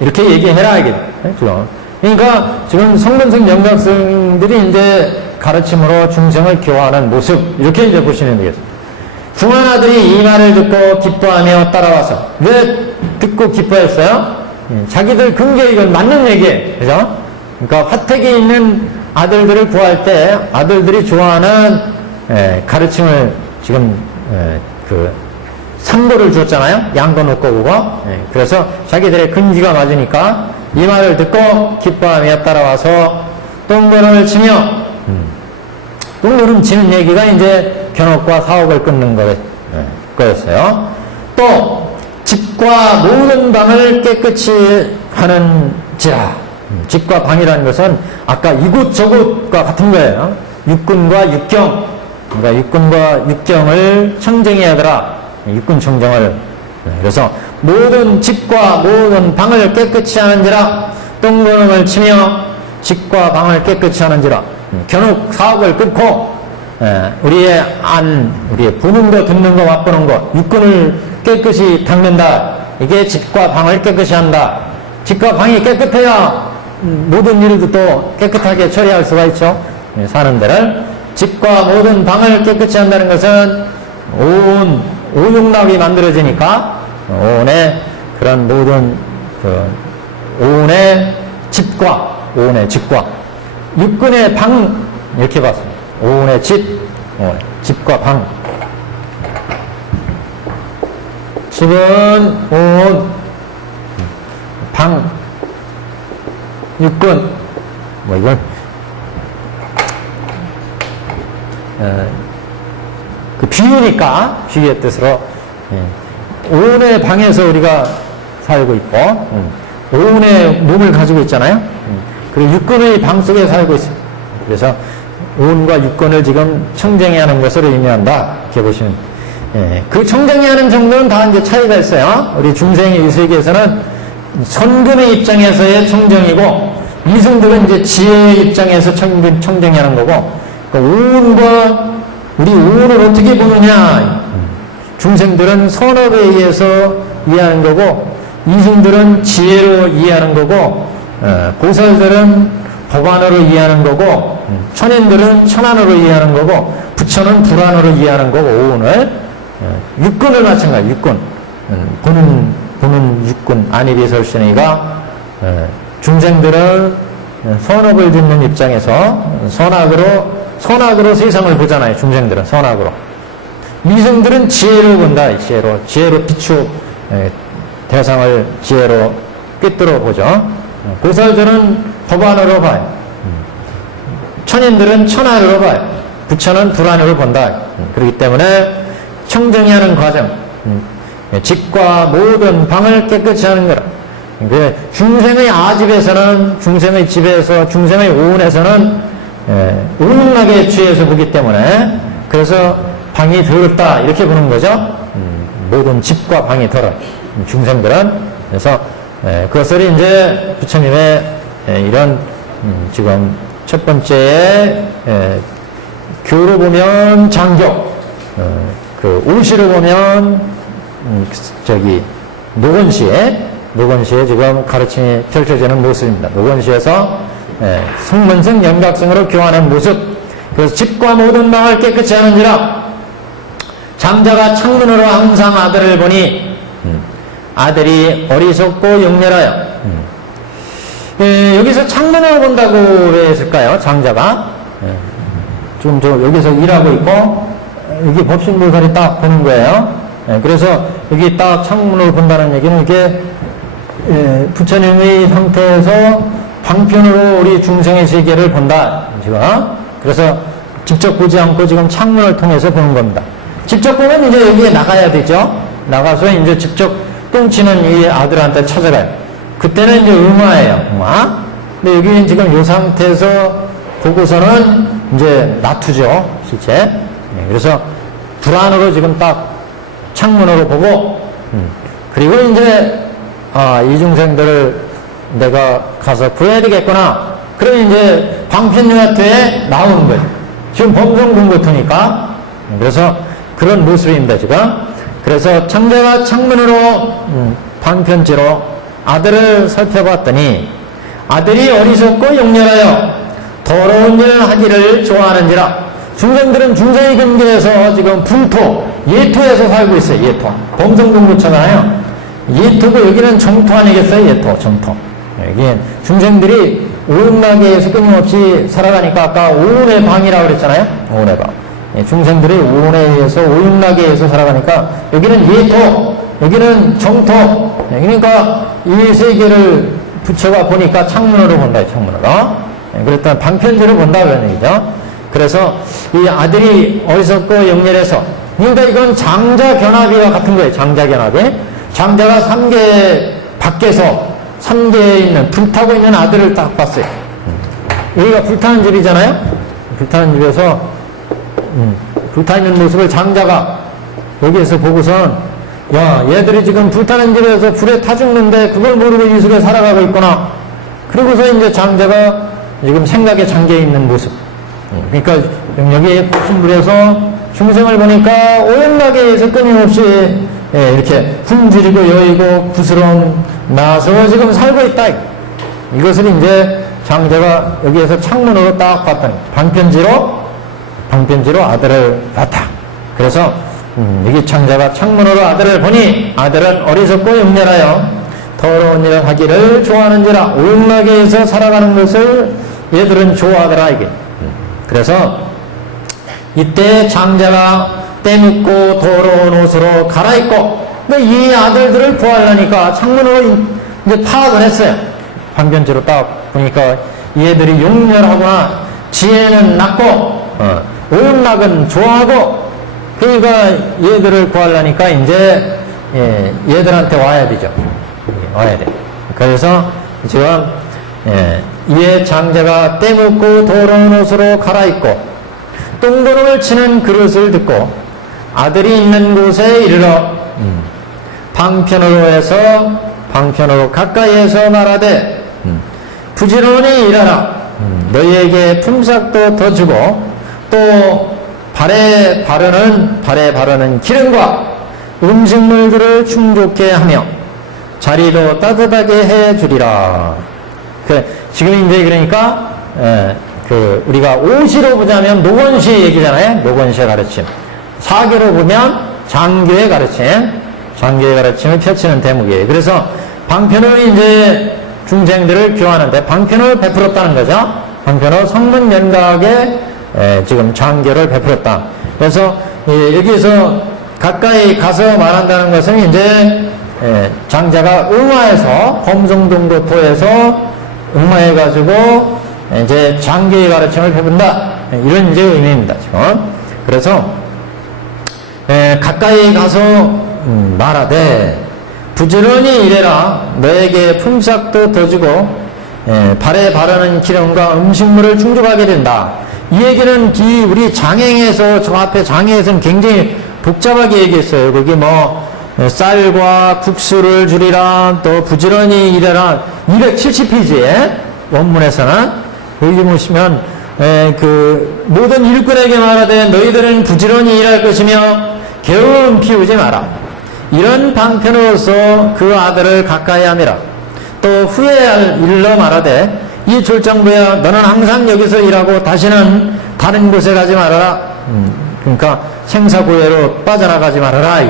이렇게 얘기해라 이게. 그러니까 지금 성근성 영각성들이 이제 가르침으로 중생을 교화하는 모습 이렇게 이제 보시면 되겠습니다. 중환아들이 이 말을 듣고 기뻐하며 따라와서 왜 듣고 기뻐했어요? 자기들 근거에 이건 맞는 얘기예요. 그죠? 그러니까 화택에 있는 아들들을 구할 때 아들들이 좋아하는 가르침을 지금 그 상고를 주었잖아요. 양거 놓고 그거. 그래서 자기들의 근기가 맞으니까 이 말을 듣고 기뻐하며 따라와서 똥걸음을 치며 똥걸음 치는 얘기가 이제 견옥과 사옥을 끊는 거였어요. 또 집과 모든 방을 깨끗이 하는지라. 집과 방이라는 것은 아까 이곳저곳과 같은 거예요. 육군과 육경. 그러니까 육군과 육경을 청정해야 하더라. 육군 청정을. 그래서 모든 집과 모든 방을 깨끗이 하는지라. 똥걸음을 치며 집과 방을 깨끗이 하는지라. 견옥 사옥을 끊고 우리의 보는 거 듣는 거 맛보는 거 육군을 깨끗이 닦는다. 이게 집과 방을 깨끗이 한다. 집과 방이 깨끗해야 모든 일도 또 깨끗하게 처리할 수가 있죠. 사는 데를. 집과 모든 방을 깨끗이 한다는 것은 오용락이 만들어지니까 오온의 그런 모든 오온의 집과 육군의 방 이렇게 봤습니다. 오온의 집과 방. 집은 오온, 방, 육군. 이건 그 비유니까 비유의 뜻으로 오온의 방에서 우리가 살고 있고 오온의 몸을 가지고 있잖아요. 그리고 육근의 방 속에 살고 있어요. 그래서 오온과 육근을 지금 청정해 하는 것으로 의미한다. 이렇게 보시면 그 청정해 하는 정도는 다 이제 차이가 있어요. 우리 중생의 이 세계에서는 선금의 입장에서의 청정이고 이승들은 이제 지혜의 입장에서 청정해 하는 거고 그러니까 오온과 우리 오온을 어떻게 보느냐 중생들은 선업에 의해서 이해하는 거고 이승들은 지혜로 이해하는 거고 보살들은 법안으로 이해하는 거고 천인들은 천안으로 이해하는 거고 부처는 불안으로 이해하는 거고 오온을 육근을 마찬가지 육근 보는 육근 안일이설신이가 중생들은 선업을 짓는 입장에서 선악으로 세상을 보잖아요. 중생들은 선악으로 이승들은 지혜로 본다. 지혜로 비추 대상을 지혜로 꿰뚫어 보죠. 보살들은 법안으로 봐요. 천인들은 천안으로 봐요. 부처는 불안으로 본다. 그렇기 때문에 청정히 하는 과정, 집과 모든 방을 깨끗이 하는 거라. 중생의 아집에서는, 중생의 집에서, 중생의 오온에서는 오용락에 취해서 보기 때문에 그래서 방이 더럽다 이렇게 보는 거죠. 모든 집과 방이 더러 중생들은. 그래서 그것을 이제 부처님의 이런 지금 첫 번째에 교로 보면 장교, 그 오시로 보면 저기 노건시에 지금 가르침이 펼쳐지는 모습입니다. 노건시에서 성문성 연각성으로 교하는 모습. 그래서 집과 모든 방을 깨끗이 하는지라 장자가 창문으로 항상 아들을 보니 아들이 어리석고 영렬하여 여기서 창문으로 본다고 왜 했을까요? 장자가 지금 저 여기서 일하고 있고 여기 법신보살이 딱 보는 거예요. 그래서 여기 딱 창문으로 본다는 얘기는 이게 부처님의 상태에서 방편으로 우리 중생의 세계를 본다. 지금. 그래서 직접 보지 않고 지금 창문을 통해서 보는 겁니다. 직접 보면 이제 여기에 나가야 되죠. 나가서 이제 직접 똥치는 이 아들한테 찾아가요. 그때는 이제 음화예요. 음화. 근데 여기는 지금 이 상태에서 보고서는 이제 놔두죠. 실제. 그래서 불안으로 지금 딱 창문으로 보고 그리고 이제 이 중생들을 내가 가서 구해야 되겠구나. 그러면 이제 방편유화퇴에 나오는 거예요. 지금 범성공고토니까. 그래서 그런 모습입니다, 지금. 그래서 창자가 창문으로 방편지로 아들을 살펴봤더니 아들이 어리석고 영렬하여 더러운 일 하기를 좋아하는지라. 중생들은 중생의 경계에서 지금 불토, 예토에서 살고 있어요. 예토. 범성공고처잖아요. 예토고 여기는 정토 아니겠어요? 예토, 정토. 여기 중생들이 오은나계에서 끊임없이 살아가니까 아까 오은의 방이라고 그랬잖아요. 오은의 방. 중생들이 오은에 의해서 오윤나계에서 살아가니까 여기는 예토, 여기는 정토. 그러니까 이 세계를 부처가 보니까 창문으로 본다. 창문으로. 그랬더니 방편지로 본다 그런 얘기죠. 그래서 이 아들이 어리석고 영렬해서 그러니까 이건 장자 견합이와 같은 거예요. 장자 견합이. 장자가 삼계 밖에서 삼계에 있는 불타고 있는 아들을 딱 봤어요. 여기가 불타는 집이잖아요. 불타는 집에서 불타있는 모습을 장자가 여기에서 보고선 야 얘들이 지금 불타는 집에서 불에 타 죽는데 그걸 모르고 이 속에 살아가고 있구나. 그러고서 이제 장자가 지금 생각에 잠겨있는 모습. 그러니까 여기에 신불에서 중생을 보니까 오염나게에서 끊임없이 이렇게 굶주리고 여의고 부스러운 나서 지금 살고 있다. 이것을 이제 장자가 여기에서 창문으로 딱 봤더니 방편지로 아들을 봤다. 그래서 여기 장자가 창문으로 아들을 보니 아들은 어리석고 영렬하여 더러운 일을 하기를 좋아하는지라. 오염나게에서 살아가는 것을 얘들은 좋아하더라 이게. 그래서 이때 장자가 때묻고 더러운 옷으로 갈아입고 이 아들들을 구하려니까 창문으로 이제 파악을 했어요. 방편지로 딱 보니까 얘들이 용렬하구나. 지혜는 낮고 오용락은 좋아하고, 그러니까 얘들을 구하려니까 이제 얘들한테 와야 되죠. 와야 돼. 그래서 지금 이에 장자가 떼묻고 더러운 옷으로 갈아입고 똥구름을 치는 그릇을 듣고 아들이 있는 곳에 이르러 방편으로 가까이에서 말하되 부지런히 일하라. 너희에게 품삯도 더 주고 또 발에 바르는 기름과 음식물들을 충족케 하며 자리도 따뜻하게 해 주리라. 지금 이제 그러니까 우리가 오시로 보자면 노건시의 얘기잖아요. 노건시의 가르침. 사교로 보면 장교의 가르침을 펼치는 대목이에요. 그래서 방편으로 이제 중생들을 교화하는데 방편을 베풀었다는 거죠. 방편으로 성문 연각에 지금 장교를 베풀었다. 그래서 여기서 가까이 가서 말한다는 것은 이제 장자가 응화해서 범성동도토에서 응화해가지고 이제 장교의 가르침을 베푼다. 이런 이제 의미입니다. 지금. 그래서 가까이 가서 말하되 부지런히 일해라. 너에게 품삯도 더 주고 발에 바르는 기름과 음식물을 충족하게 된다. 이 얘기는 우리 장행에서 저 앞에 장행에서는 굉장히 복잡하게 얘기했어요. 거기 쌀과 국수를 주리라. 또 부지런히 일해라. 270페이지에 원문에서는 여기 보시면 모든 일꾼에게 말하되 너희들은 부지런히 일할 것이며 게으름 피우지 마라. 이런 방편으로서 그 아들을 가까이 함이라. 또 후회할 일로 말하되 이 졸장부야 너는 항상 여기서 일하고 다시는 다른 곳에 가지 말아라. 그러니까 생사고해로 빠져나가지 말아라.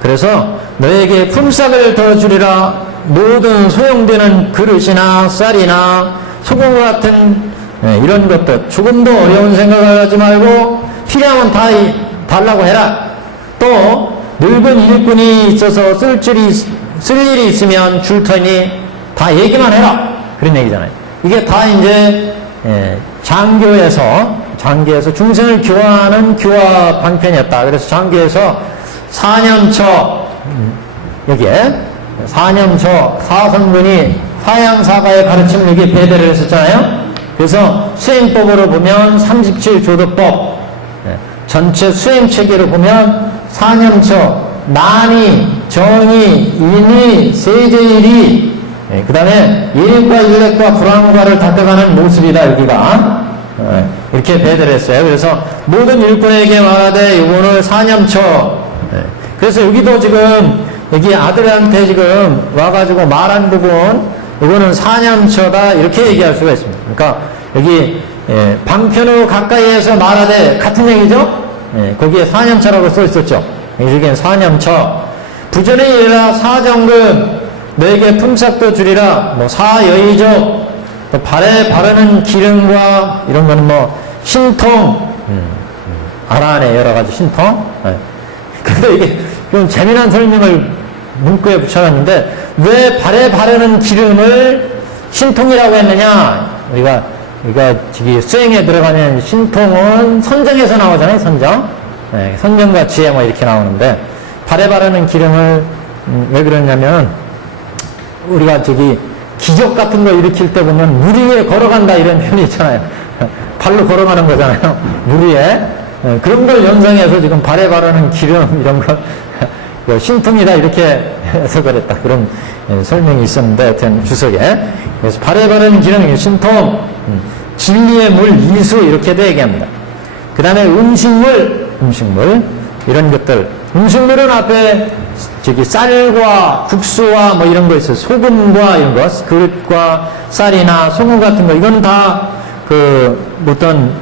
그래서 너에게 품삯을 더 주리라. 모든 소용되는 그릇이나 쌀이나 소금 같은 이런 것도 조금도 어려운 생각을 하지 말고 필요하면 다 달라고 해라. 또 늙은 일꾼이 있어서 쓸 일이 있으면 줄 터니 다 얘기만 해라. 그런 얘기잖아요. 이게 다 이제 장교에서 중생을 교화하는 교화 방편이었다. 그래서 장교에서 4년처 여기에 4년처 사선군이 사양사가의 가르침을 여기에 배대를 했었잖아요. 그래서 수행법으로 보면 37조도법 전체 수행체계로 보면 4년처 난이 정의 인의 세제일이 그 다음에 일과 일렉과 불황과를 닦아가는 모습이다. 여기가 이렇게 배대를 했어요. 그래서 모든 일꾼에게 말하되 이거는 4년처. 그래서 여기도 지금 여기 아들한테 지금 와가지고 말한 부분 이거는 4년처다 이렇게 얘기할 수가 있습니다. 그러니까 여기 방편으로 가까이에서 말하되 같은 얘기죠. 거기에 4년처라고 써 있었죠. 여기엔 4년처. 부전에 일어나 사정금 너에게 품삯도 주리라. 사여의족 또 발에 바르는 기름과 이런 거는 신통 알아내 여러 가지 신통. 근데 이게 좀 재미난 설명을 문구에 붙여놨는데 왜 발에 바르는 기름을 신통이라고 했느냐? 우리가 저기 수행에 들어가면 신통은 선정에서 나오잖아요. 선정과 지혜 이렇게 나오는데 발에 바르는 기름을 왜 그러냐면 우리가 저기 기적 같은 거 일으킬 때 보면 물 위에 걸어간다 이런 표현이 있잖아요. 발로 걸어가는 거잖아요. 물 위에. 그런 걸 연상해서 지금 발에 바르는 기름 이런 걸 신통이다 이렇게 해서 그랬다. 그런 설명이 있었는데 하여튼 주석에. 그래서 발에 바르는 기름이 신통, 진리의 물 이수 이렇게도 얘기합니다. 그 다음에 음식물 이런 것들. 음식물은 앞에 저기 쌀과 국수와 이런 거 있어요. 소금과 이런 거, 그릇과 쌀이나 소금 같은 거, 이건 다 어떤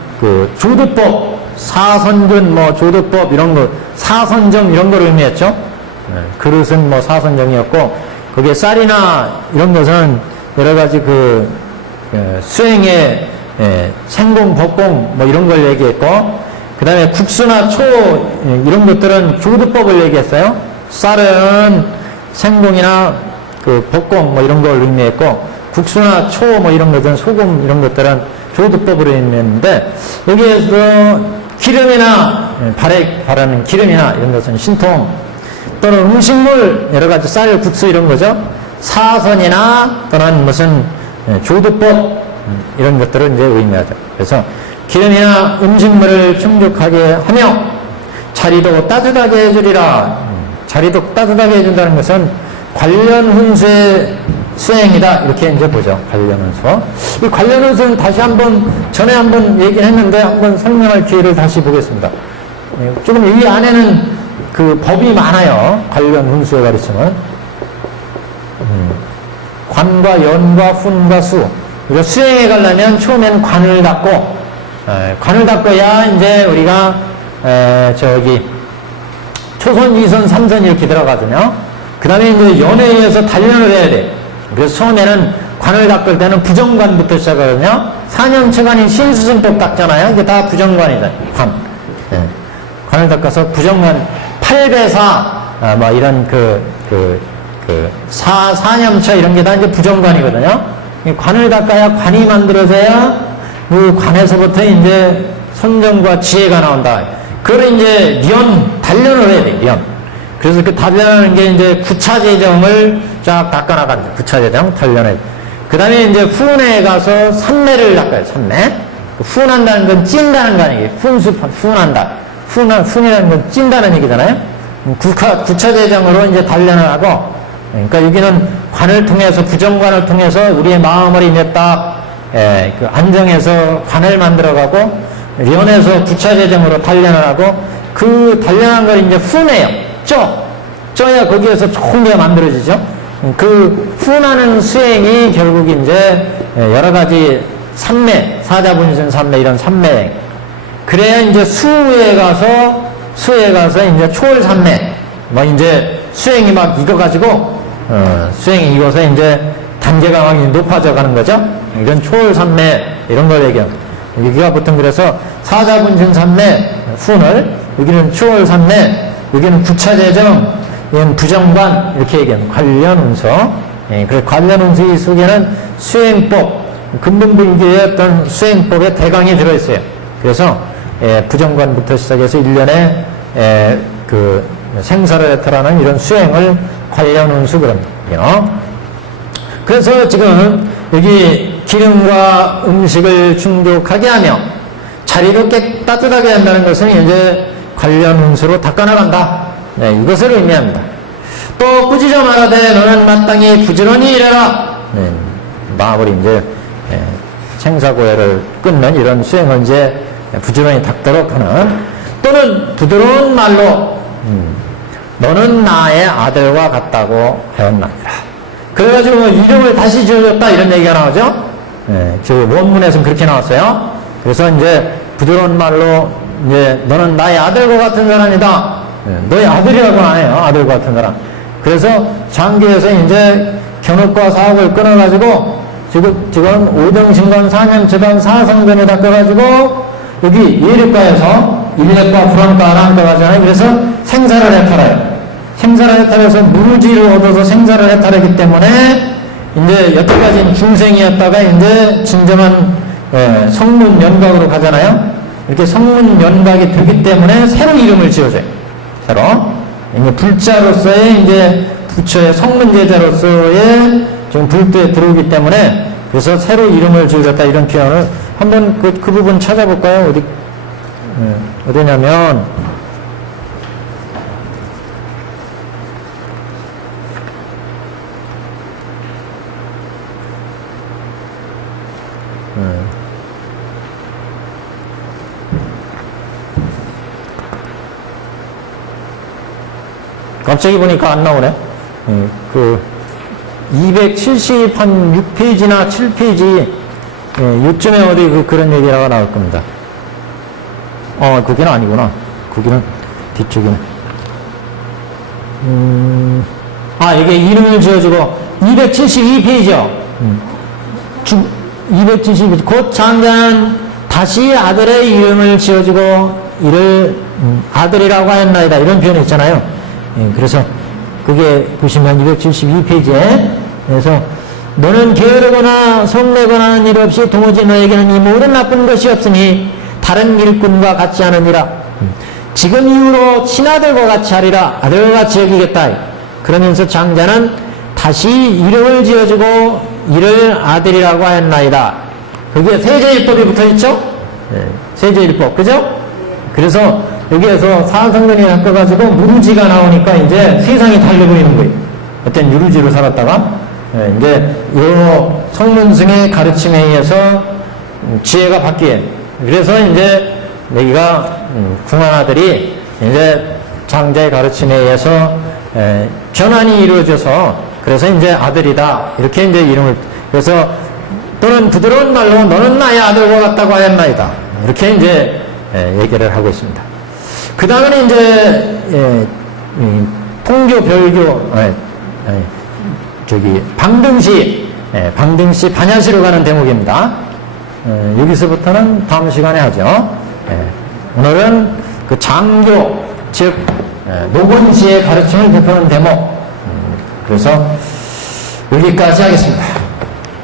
조도법, 사선근 조도법 이런 거, 사선정 이런 걸 의미했죠. 그릇은 사선정이었고, 거기에 쌀이나 이런 것은 여러 가지 수행의 생공, 법공 이런 걸 얘기했고, 그 다음에 국수나 초 이런 것들은 조도법을 얘기했어요. 쌀은 생공이나 법공 이런 걸 의미했고, 국수나 초 이런 것들은 소금 이런 것들은 조두법으로 있는데, 여기에서 기름이나, 발에 바르는 기름이나 이런 것은 신통, 또는 음식물, 여러 가지 쌀, 국수 이런 거죠. 사선이나 또는 무슨 조두법, 이런 것들을 이제 의미하죠. 그래서 기름이나 음식물을 충족하게 하며 자리도 따뜻하게 해주리라. 자리도 따뜻하게 해준다는 것은 관련 훈수의 수행이다. 이렇게 이제 보죠. 관련 훈수. 이 관련 훈수는 다시 한번, 전에 한번 얘기를 했는데 한번 설명할 기회를 다시 보겠습니다. 조금 이 안에는 그 법이 많아요. 관련 훈수에 가르치면. 관과 연과 훈과 수. 우리가 수행에 가려면 처음에는 관을 닦고, 관을 닦아야 이제 우리가, 초선, 2선, 3선 이렇게 들어가거든요. 그 다음에 이제 연회에서 단련을 해야 돼. 그래서 처음에는 관을 닦을 때는 부정관부터 시작하거든요. 4년체관인 신수승법 닦잖아요. 이게 다 부정관이다. 관. 관을 닦아서 부정관, 8배사, 뭐 이런 4념차 이런 게 다 이제 부정관이거든요. 관을 닦아야 관이 만들어져야 그 관에서부터 이제 선정과 지혜가 나온다. 그걸 이제 단련을 해야 돼, 련. 그래서 그 단련하는 게 이제 구차재정을 쫙 닦아나간다. 구차재정, 단련해. 그 다음에 이제 훈에 가서 삼매를 닦아요, 삼매. 훈한다는 건 찐다는 거 아니에요. 훈한다. 훈이라는 건 찐다는 얘기잖아요. 구차재정으로 이제 단련을 하고, 그러니까 여기는 관을 통해서, 부정관을 통해서 우리의 마음을 이제 딱, 그 안정해서 관을 만들어가고, 련에서 구차재정으로 단련을 하고, 그 단련한 걸 이제 훈해요. 쪄야 거기에서 좋은 게 만들어지죠. 그 훈하는 수행이 결국 이제 여러 가지 삼매, 사자분신 삼매, 이런 삼매. 그래야 이제 수에 가서 이제 초월 삼매, 뭐 이제 수행이 막 익어가지고, 수행이 익어서 이제 단계가 막 높아져 가는 거죠. 이건 초월 삼매, 이런 걸 얘기합니다. 여기가 보통 그래서 사자분신 삼매, 훈을, 여기는 초월 삼매, 여기는 구차재정, 여기는 부정관, 이렇게 얘기합니다. 관련운서. 그래서 관련운서 속에는 수행법, 근본불교의 어떤 수행법의 대강이 들어있어요. 그래서, 부정관부터 시작해서 1년에, 그, 생사를 해탈하는 이런 수행을 관련운수 그럽니다. 그래서 지금 여기 기름과 음식을 충족하게 하며 자리도 따뜻하게 한다는 것은 이제 관련 운수로 닦아나간다. 이것을 의미합니다. 또 꾸짖어 말하되 너는 마땅히 부지런히 일해라. 마음을 이제 생사고해를 끊는 이런 수행을 이제 부지런히 닦도록 하는, 또는 부드러운 말로 너는 나의 아들과 같다고 하였나니라. 그래가지고 이름을 다시 지어줬다 이런 얘기가 나오죠. 저 원문에서는 그렇게 나왔어요. 그래서 이제 부드러운 말로 이제 너는 나의 아들과 같은 사람이다. 너의 아들이라고는 안 해요. 아들과 같은 사람. 그래서 장기에서 이제 견업과 사업을 끊어가지고 지금 오정신관, 사념체단, 사성변에 닦아가지고 여기 예력가에서 인력과 불안과 아랑과 가잖아요. 그래서 생사를 해탈해요. 생사를 해탈해서 무지를 얻어서 생사를 해탈하기 때문에 이제 여태까지는 중생이었다가 이제 진정한 성문 연각으로 가잖아요. 이렇게 성문 연각이 되기 때문에 새로 이름을 지어줘요. 새로. 이제 불자로서의 이제 부처의 성문제자로서의 지금 불도에 들어오기 때문에 그래서 새로 이름을 지어줬다 이런 표현을 한번 그 부분 찾아볼까요? 어디냐면 갑자기 보니까 안 나오네. 그 276페이지나 7페이지 요쯤에 어디 그런 얘기가 나올 겁니다. 거기는 아니구나. 거기는 뒤쪽이네. 이게 이름을 지어주고 272페이지요. 272페이지. 곧 장자는 다시 아들의 이름을 지어주고 이를 아들이라고 하였나이다. 이런 표현이 있잖아요. 그래서 그게 보시면 272페이지에 그래서 너는 게으르거나 성내거나 하는 일 없이 도무지 너에게는 이 모든 나쁜 것이 없으니 다른 일꾼과 같지 않으니라. 지금 이후로 친아들과 같이 하리라. 아들과 같이 여기겠다. 그러면서 장자는 다시 이름을 지어주고 이를 아들이라고 하였나이다. 거기에 세제일법이 붙어있죠? 네, 세제일법, 그죠? 그래서 여기에서 사성근이 바꿔가지고 무르지가 나오니까 이제 세상이 달려 보이는 거예요. 어떤 유르지로 살았다가 이제 이 성문승의 가르침에 의해서 지혜가 바뀌어요. 그래서 이제 여기가 궁한 아들이 이제 장자의 가르침에 의해서 전환이 이루어져서 그래서 이제 아들이다 이렇게 이제 이름을 그래서 또는 부드러운 말로 너는 나의 아들과 같다고 하였나이다 이렇게 이제 얘기를 하고 있습니다. 그 다음에는 이제 통교 별교 저기 방등시 반야시로 가는 대목입니다. 여기서부터는 다음 시간에 하죠. 오늘은 그 장교 즉 노곤시의 가르침을 대표하는 대목 그래서 여기까지 하겠습니다.